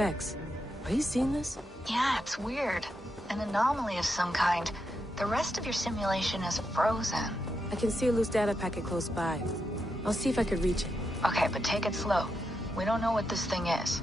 Bex, are you seeing this? Yeah, it's weird. An anomaly of some kind. The rest of your simulation is frozen. I can see a loose data packet close by. I'll see if I could reach it. Okay, but take it slow. We don't know what this thing is.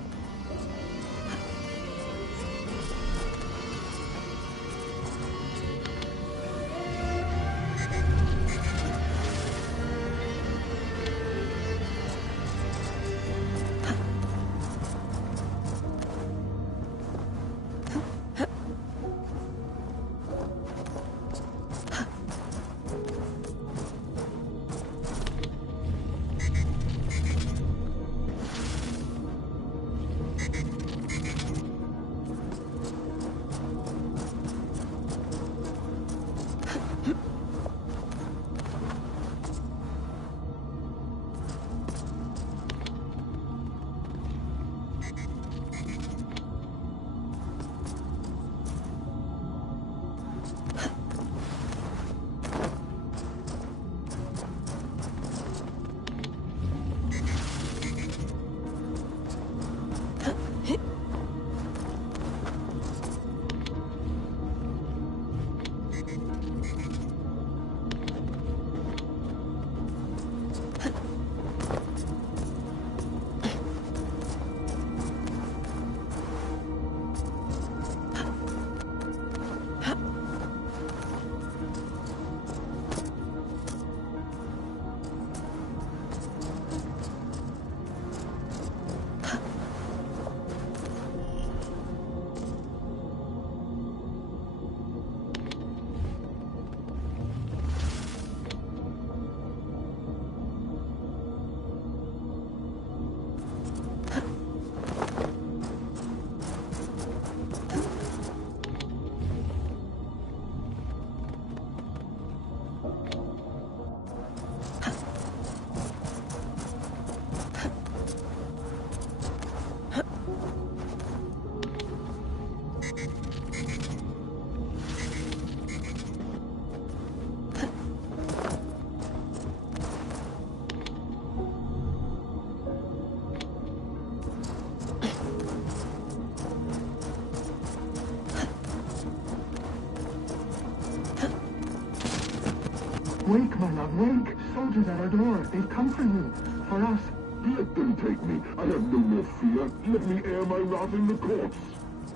Wake, my love, wake! Soldiers at our door. They've come for you. For us. Let them take me. I have no more fear. Let me air my wrath in the courts.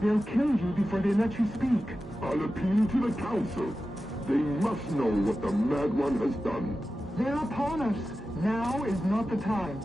They'll kill you before they let you speak. I'll appeal to the council. They must know what the Mad One has done. They're upon us. Now is not the time.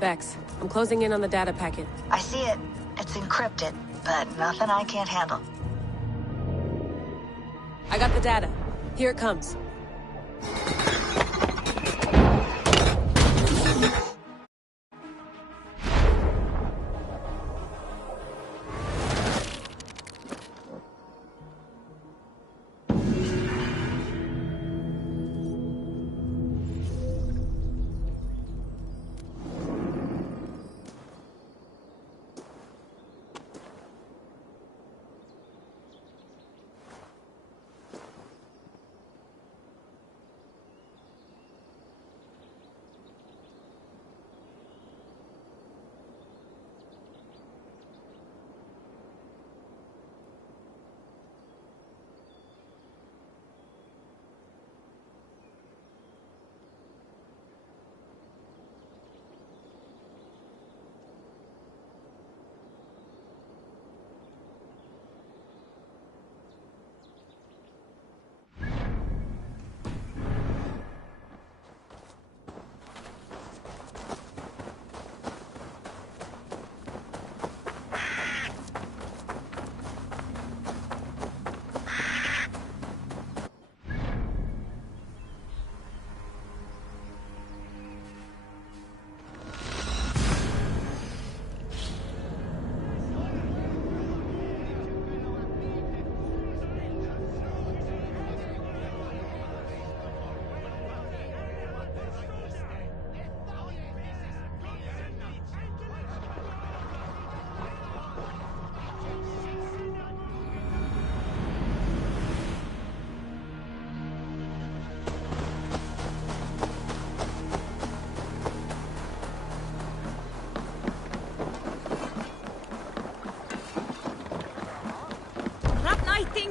Vex, I'm closing in on the data packet. I see it. It's encrypted, but nothing I can't handle. I got the data. Here it comes.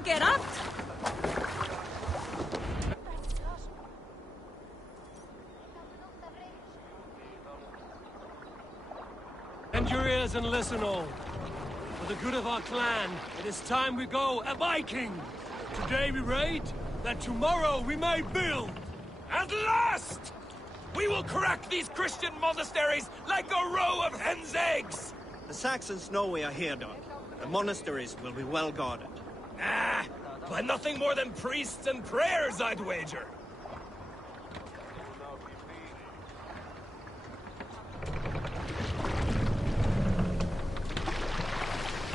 can get up! Bend your ears and listen all. For the good of our clan, it is time we go a Viking! Today we raid, that tomorrow we may build! At last! We will crack these Christian monasteries like a row of hen's eggs! The Saxons know we are here, Doc. The monasteries will be well guarded. Ah, by nothing more than priests and prayers, I'd wager.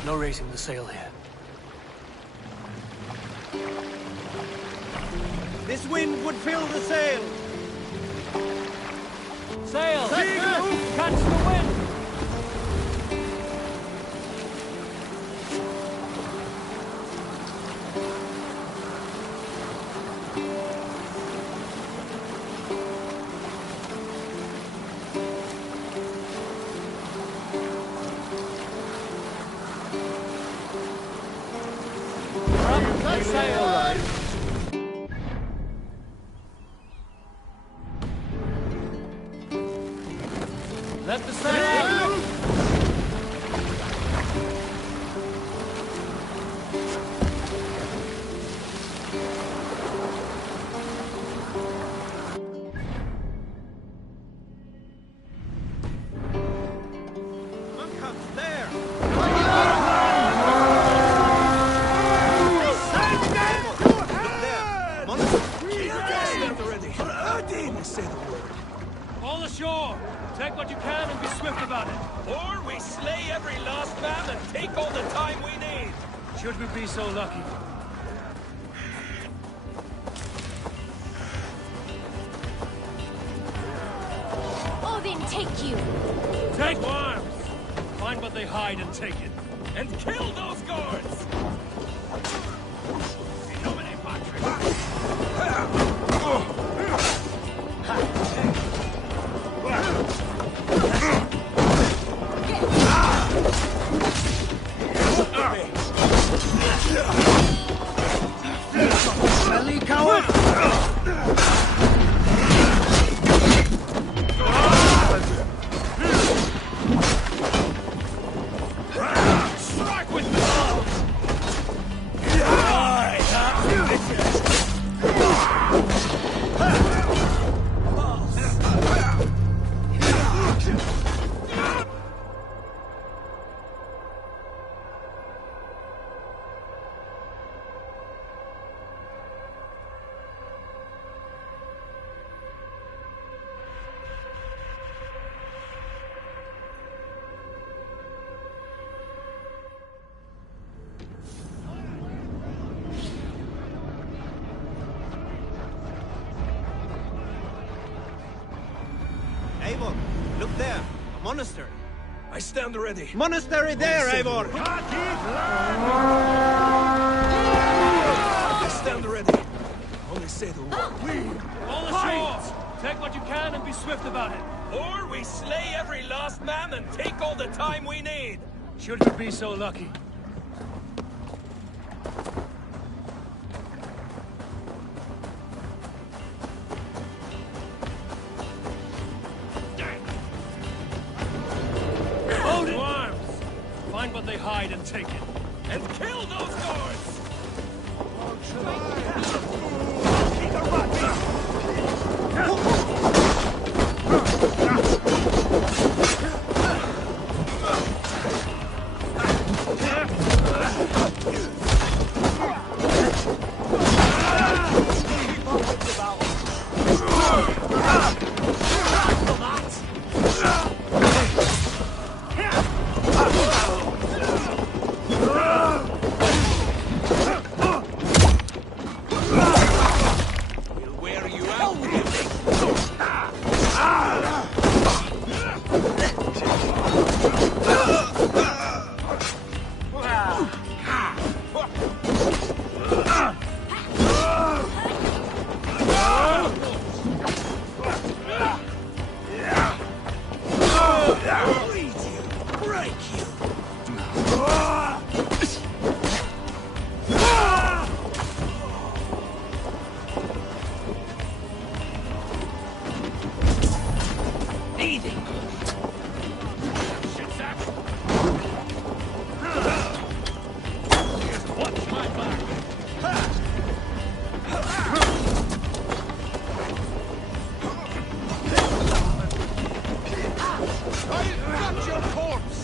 No raising the sail here. This wind would fill the sail! Sail! Catch the wind! Let the sail out! All ashore! Take what you can and be swift about it. Or we slay every last man and take all the time we need. Should we be so lucky? Odin, take you! Take arms! Find what they hide and take it. And kill those guards! In nomine Patris! Smelly coward! Strike with the Eivor, look there. A monastery. I stand ready. Monastery there, Eivor! I stand ready. Only say the word. All ashore! Take what you can and be swift about it. Or we slay every last man and take all the time we need. Should we be so lucky? Hold to arms! Find what they hide and take it. And kill those guards! teething. Watch my back. I got your corpse!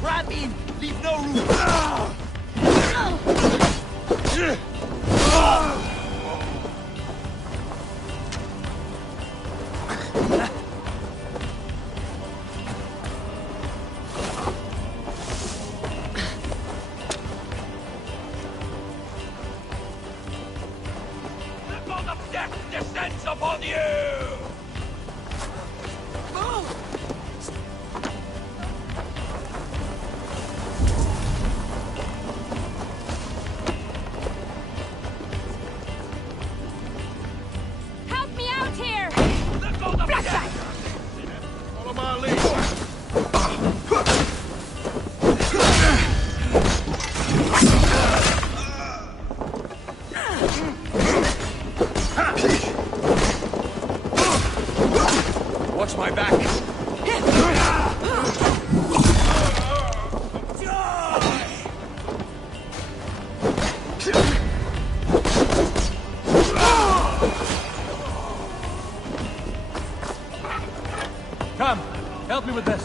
Grab in! Leave no room! The god of death descends upon you! Help me out here! The god of death! Follow my lead. Watch my back! Come, help me with this.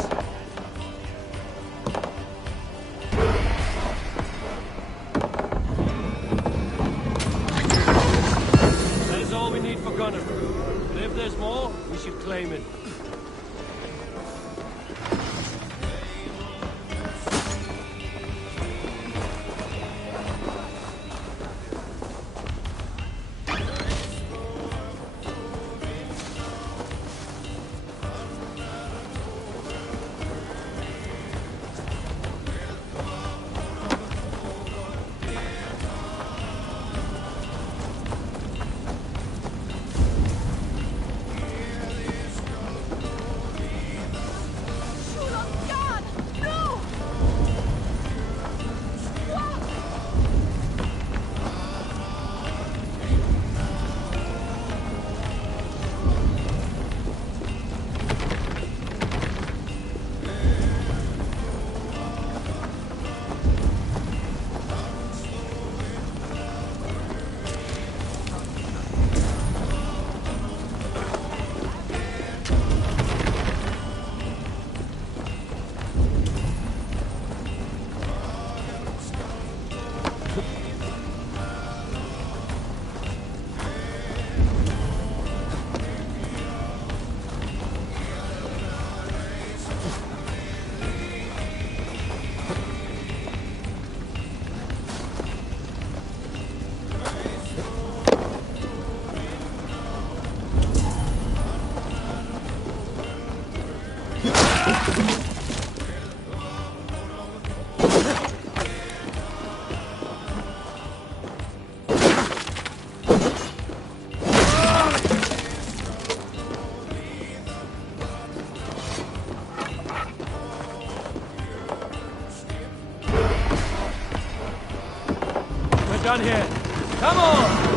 That is all we need for Gunner. But if there's more, we should claim it. Done here. Come on!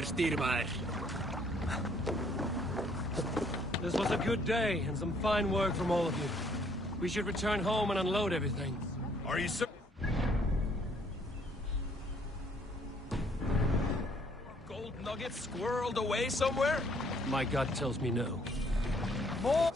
Styrmeier. This was a good day, and some fine work from all of you. We should return home and unload everything. Are you certain? Gold nuggets squirreled away somewhere? My gut tells me no. More!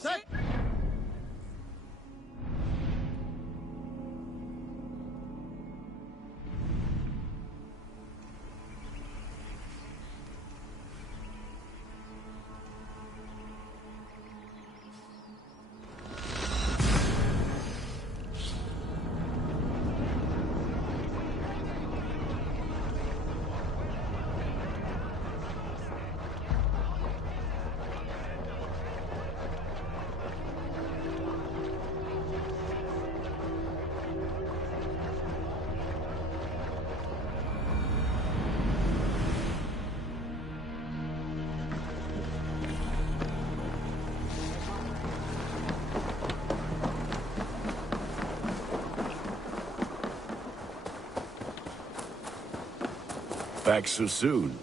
Back so soon.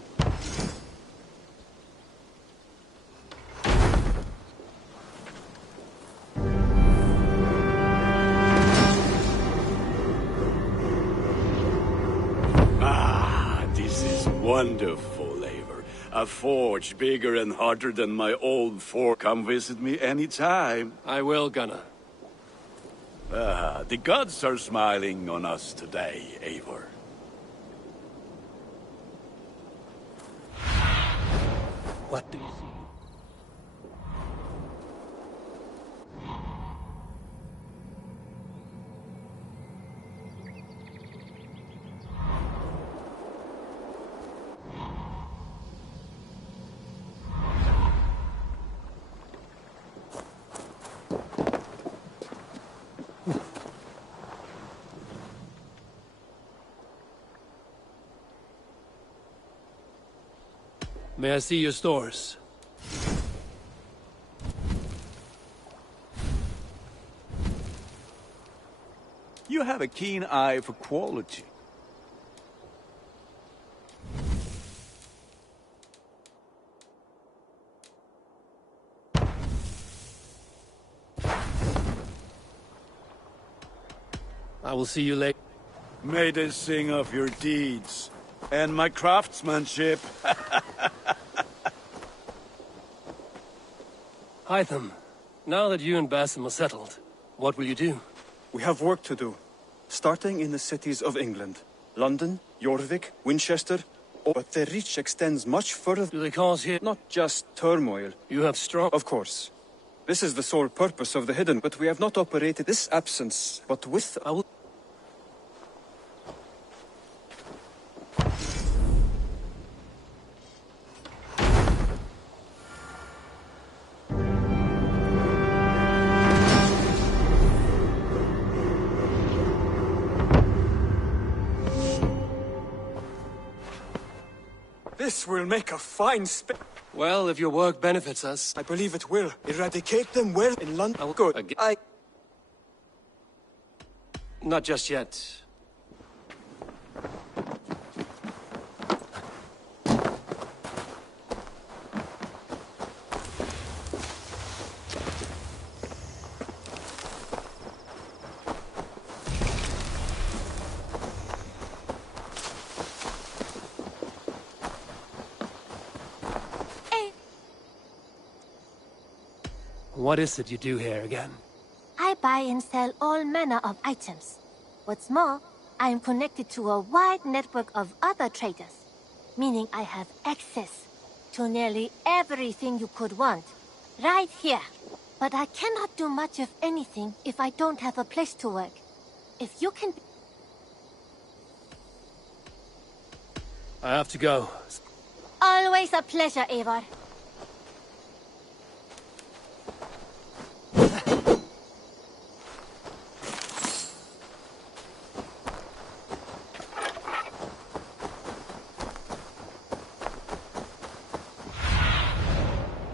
Ah, this is wonderful, Eivor. A forge bigger and harder than my old fort. Come visit me anytime. I will, Gunnar. Ah, the gods are smiling on us today, Eivor. What do you see? May I see your stores? You have a keen eye for quality. I will see you later. May they sing of your deeds and my craftsmanship. Hytham, now that you and Basim are settled, what will you do? We have work to do, starting in the cities of England. London, Jorvik, Winchester, but their reach extends much further. Do they cause here? Not just turmoil. You have strong... Of course. This is the sole purpose of the Hidden, but we have not operated this absence, but with... I will... This will make a fine Well, if your work benefits us... I believe it will. Eradicate them well in London. I will go. Not just yet. What is it you do here again? I buy and sell all manner of items. What's more, I am connected to a wide network of other traders, meaning I have access to nearly everything you could want, right here. But I cannot do much of anything if I don't have a place to work. If you can... I have to go. Always a pleasure, Eivor.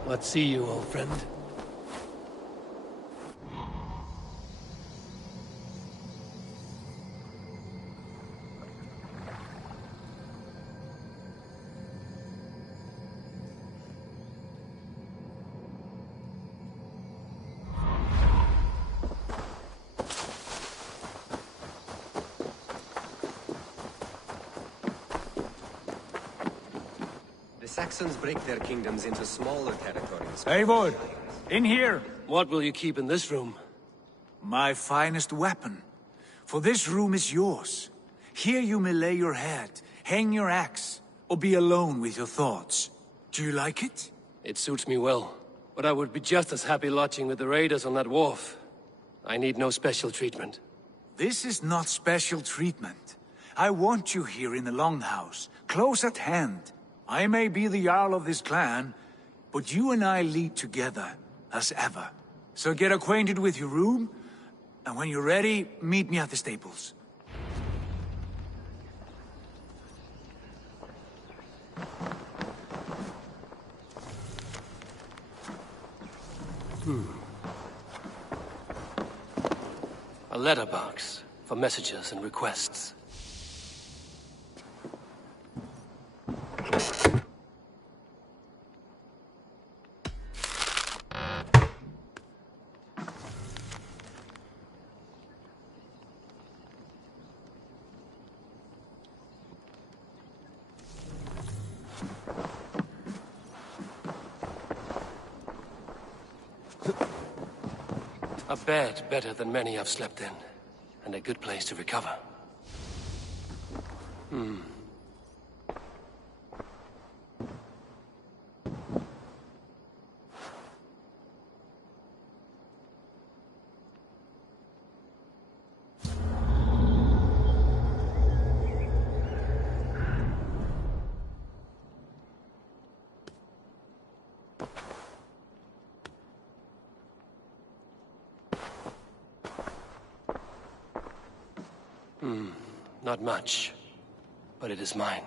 Let's see you, old friend. Saxons break their kingdoms into smaller territories. Eivor, in here! What will you keep in this room? My finest weapon. For this room is yours. Here you may lay your head, hang your axe, or be alone with your thoughts. Do you like it? It suits me well, but I would be just as happy lodging with the raiders on that wharf. I need no special treatment. This is not special treatment. I want you here in the Longhouse, close at hand. I may be the Jarl of this clan, but you and I lead together, as ever. So get acquainted with your room, and when you're ready, meet me at the stables. A letterbox for messages and requests. A bed better than many I've slept in, and a good place to recover. Not much, but it is mine.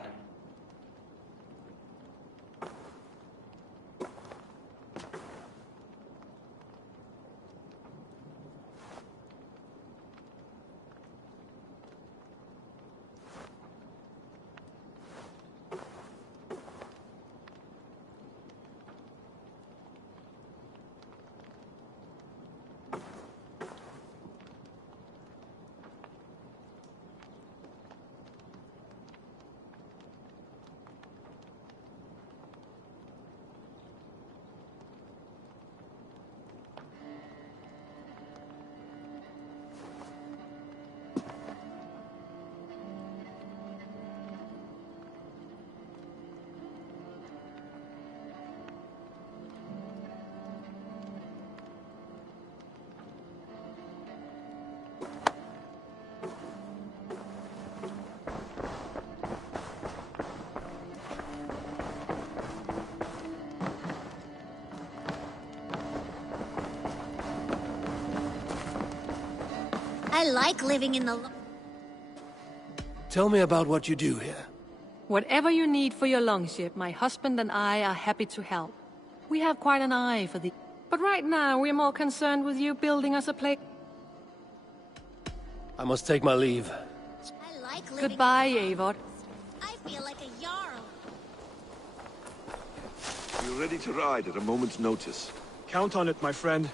I like living in the... Tell me about what you do here. Whatever you need for your longship, my husband and I are happy to help. We have quite an eye for the... But right now, we're more concerned with you building us a place. I must take my leave. I like living... Goodbye, Eivor. I feel like a Jarl. You're ready to ride at a moment's notice. Count on it, my friend.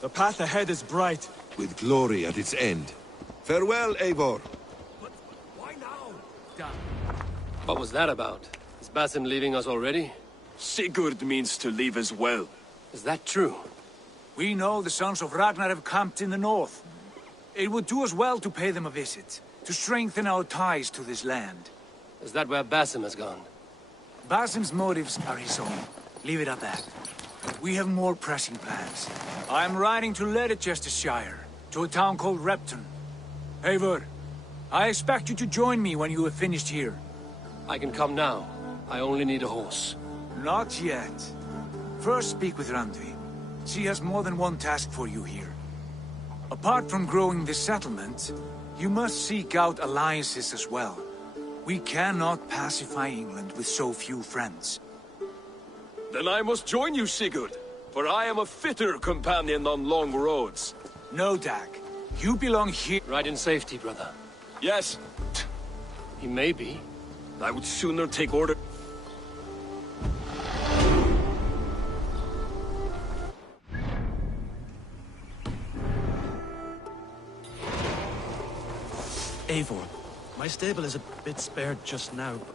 The path ahead is bright. With glory at its end. Farewell, Eivor. Why now? What was that about? Is Basim leaving us already? Sigurd means to leave as well. Is that true? We know the sons of Ragnar have camped in the north. It would do us well to pay them a visit, to strengthen our ties to this land. Is that where Basim has gone? Basim's motives are his own. Leave it at that. We have more pressing plans. I'm riding to Leicestershire, to a town called Repton. Eivor, I expect you to join me when you have finished here. I can come now. I only need a horse. Not yet. First speak with Randvi. She has more than one task for you here. Apart from growing this settlement, you must seek out alliances as well. We cannot pacify England with so few friends. Then I must join you, Sigurd, for I am a fitter companion on long roads. No, Dag. You belong here. Ride in safety, brother. Yes. He may be. I would sooner take order. Eivor, my stable is a bit spared just now, but...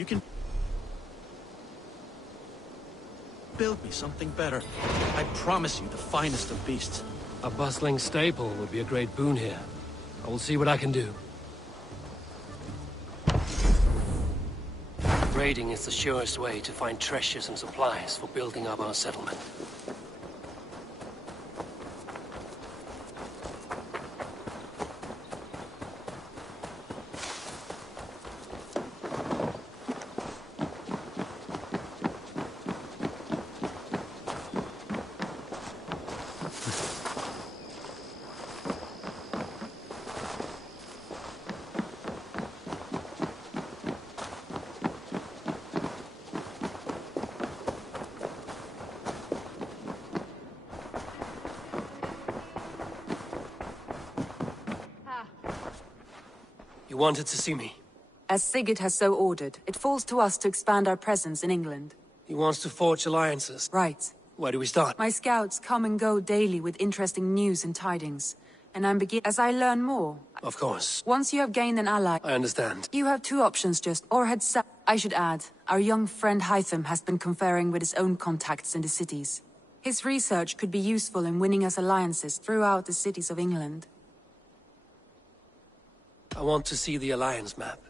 you can build me something better, I promise you the finest of beasts. A bustling staple would be a great boon here. I will see what I can do. Raiding is the surest way to find treasures and supplies for building up our settlement. You wanted to see me? As Sigurd has so ordered, it falls to us to expand our presence in England. He wants to forge alliances? Right. Where do we start? My scouts come and go daily with interesting news and tidings. And as I learn more... Of course. Once you have gained an ally... I understand. You have two options I should add, our young friend Hytham has been conferring with his own contacts in the cities. His research could be useful in winning us alliances throughout the cities of England. I want to see the alliance map.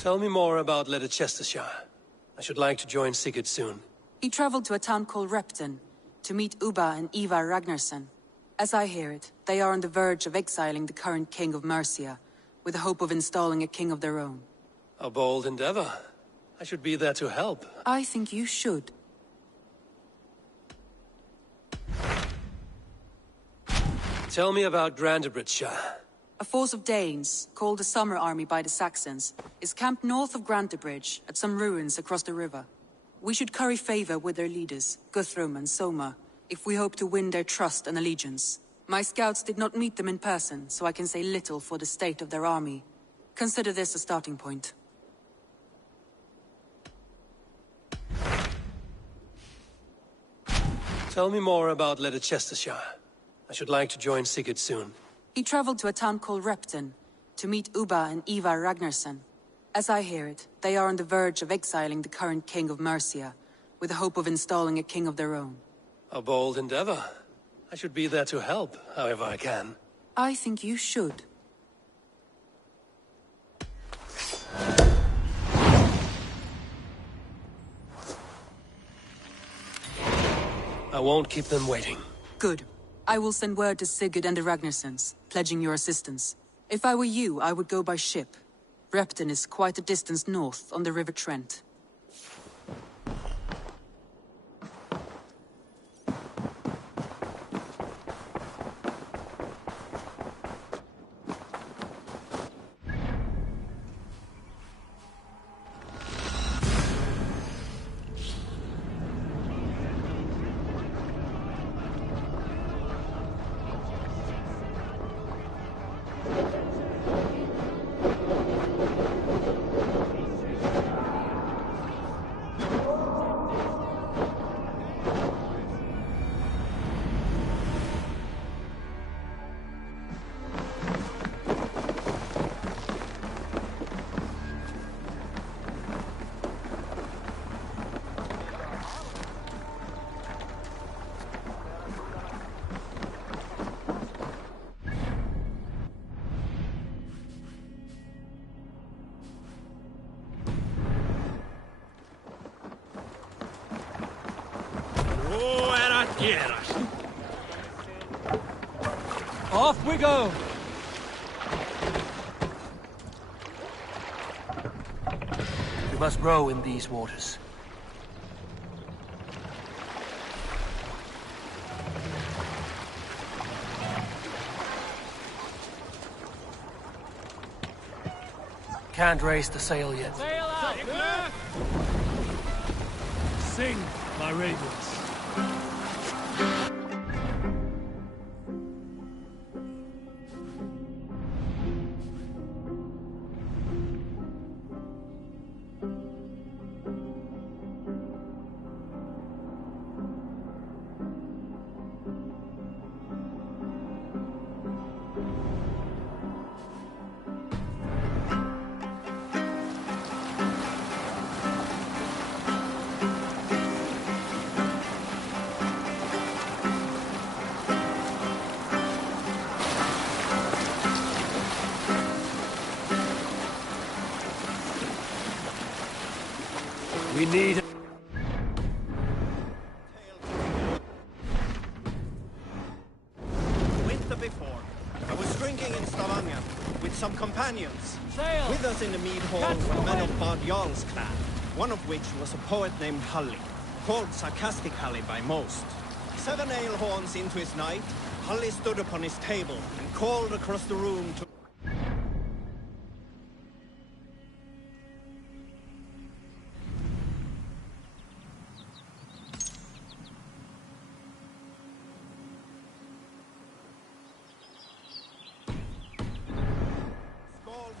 Tell me more about Leicestershire. I should like to join Sigurd soon. He traveled to a town called Repton to meet Ubba and Ivar Ragnarsson. As I hear it, they are on the verge of exiling the current king of Mercia, with the hope of installing a king of their own. A bold endeavor. I should be there to help. I think you should. Tell me about Grantebridgeshire. A force of Danes, called the Summer Army by the Saxons, is camped north of Grantebridge, at some ruins across the river. We should curry favor with their leaders, Guthrum and Soma, if we hope to win their trust and allegiance. My scouts did not meet them in person, so I can say little for the state of their army. Consider this a starting point. Tell me more about Leicestershire. I should like to join Sigurd soon. He traveled to a town called Repton to meet Ubba and Ivar Ragnarsson. As I hear it, they are on the verge of exiling the current king of Mercia, with the hope of installing a king of their own. A bold endeavor. I should be there to help, however I can. I think you should. I won't keep them waiting. Good. I will send word to Sigurd and the Ragnarssons, pledging your assistance. If I were you, I would go by ship. Repton is quite a distance north on the River Trent. Off we go! We must row in these waters. can't raise the sail yet. Sail out! Sing, my ravens. We need... Winter before, I was drinking in Stavanger with some companions. Sail! With us in the mead hall were men of Bard Jarl's clan, one of which was a poet named Halli, called Sarcastic Halli by most. 7 ale horns into his night, Halli stood upon his table and called across the room to...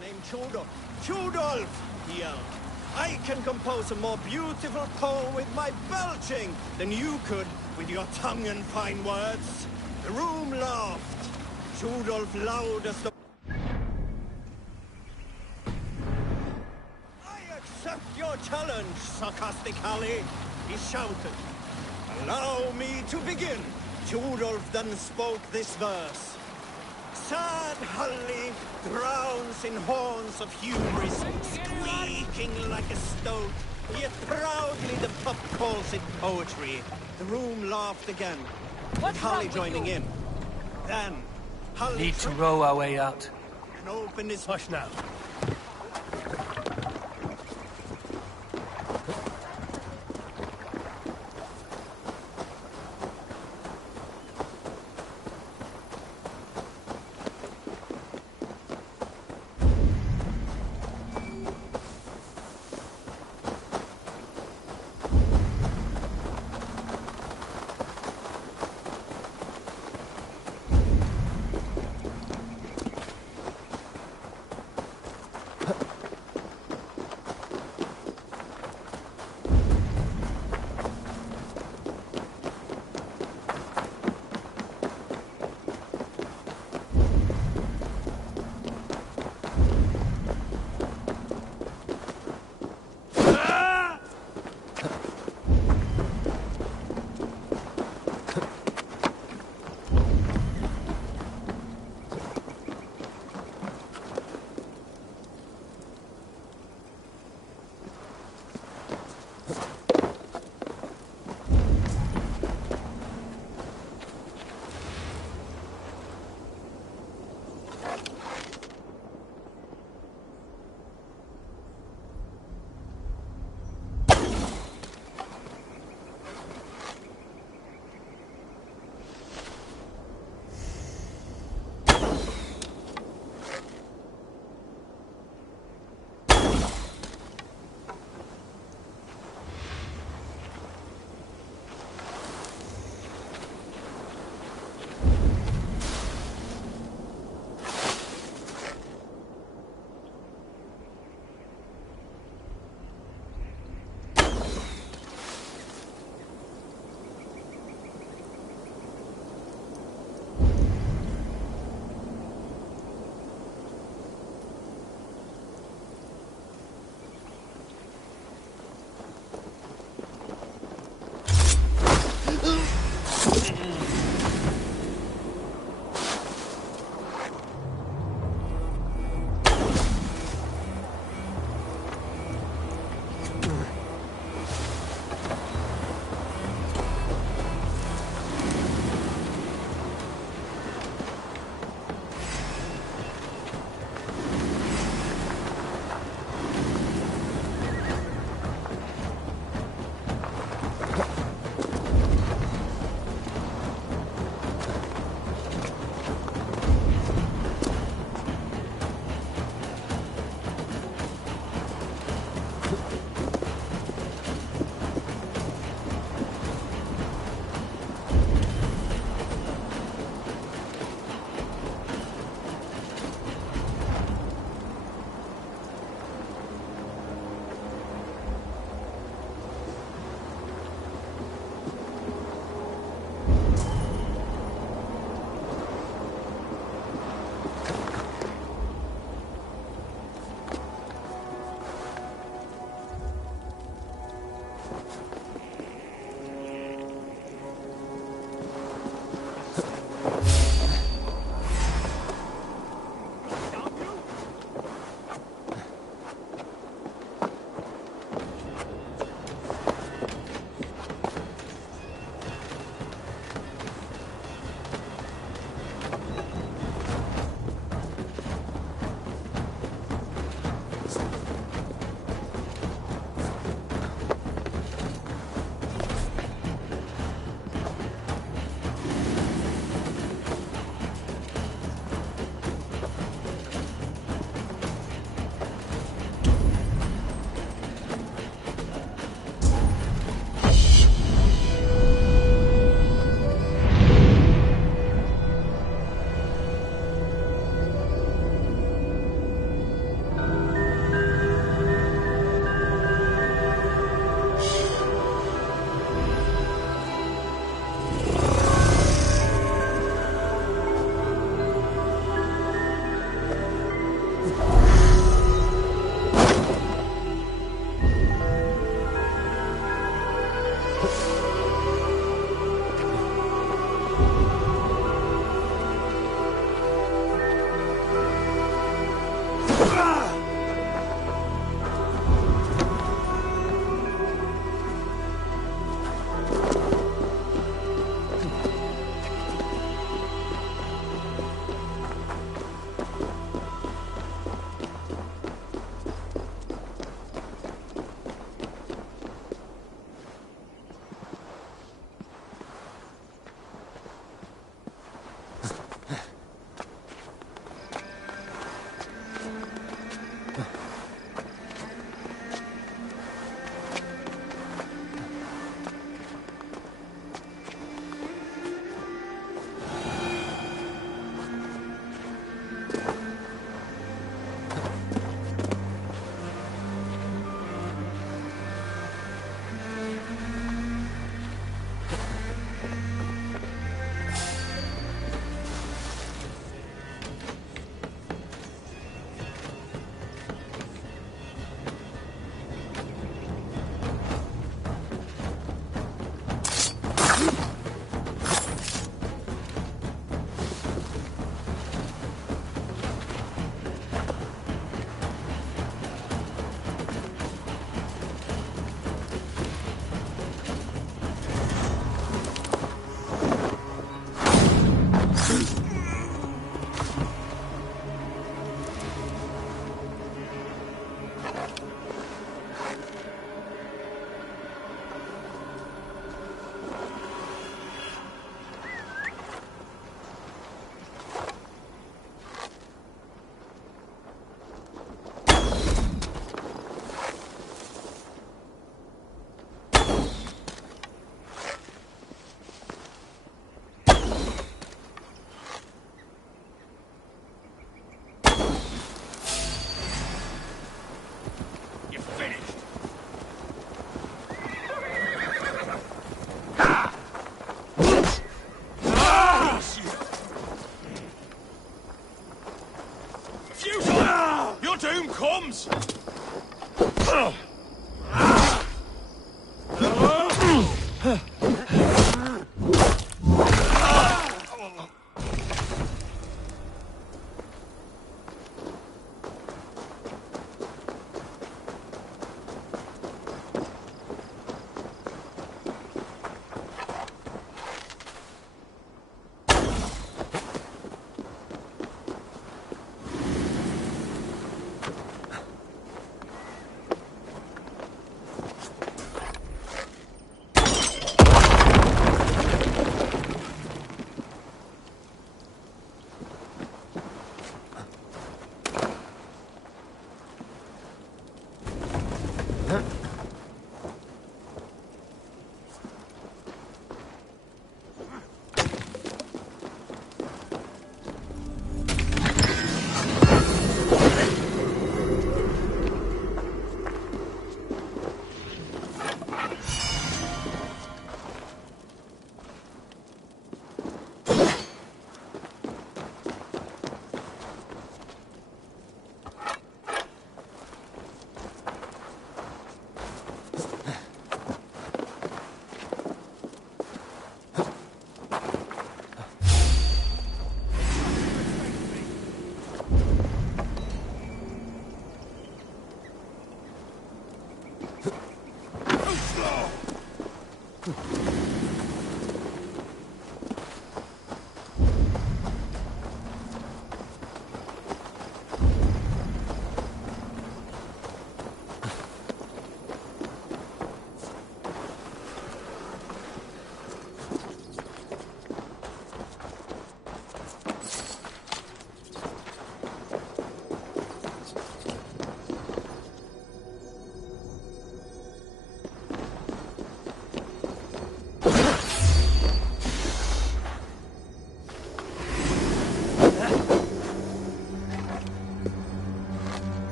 named Chudolf. Chudolf! He yelled. I can compose a more beautiful poem with my belching than you could with your tongue and fine words. The room laughed. Chudolf loud as the... I accept your challenge, Sarcastic Halli, he shouted. Allow me to begin. Chudolf then spoke this verse. Sad Halli drowns in horns of hubris, squeaking like a stoat. Yet proudly the pup calls it poetry. The room laughed again, with Halli joining in. Then, Halli... Need to row our way out. ...and opened his... Hush now.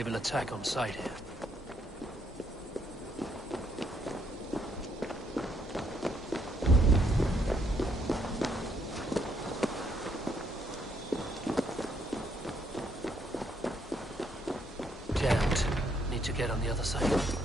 they will attack on sight here. Damned. Need to get on the other side.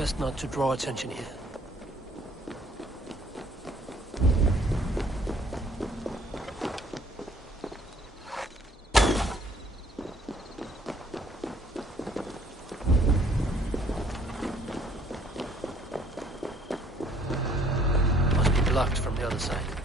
Best not to draw attention here. Must be blocked from the other side.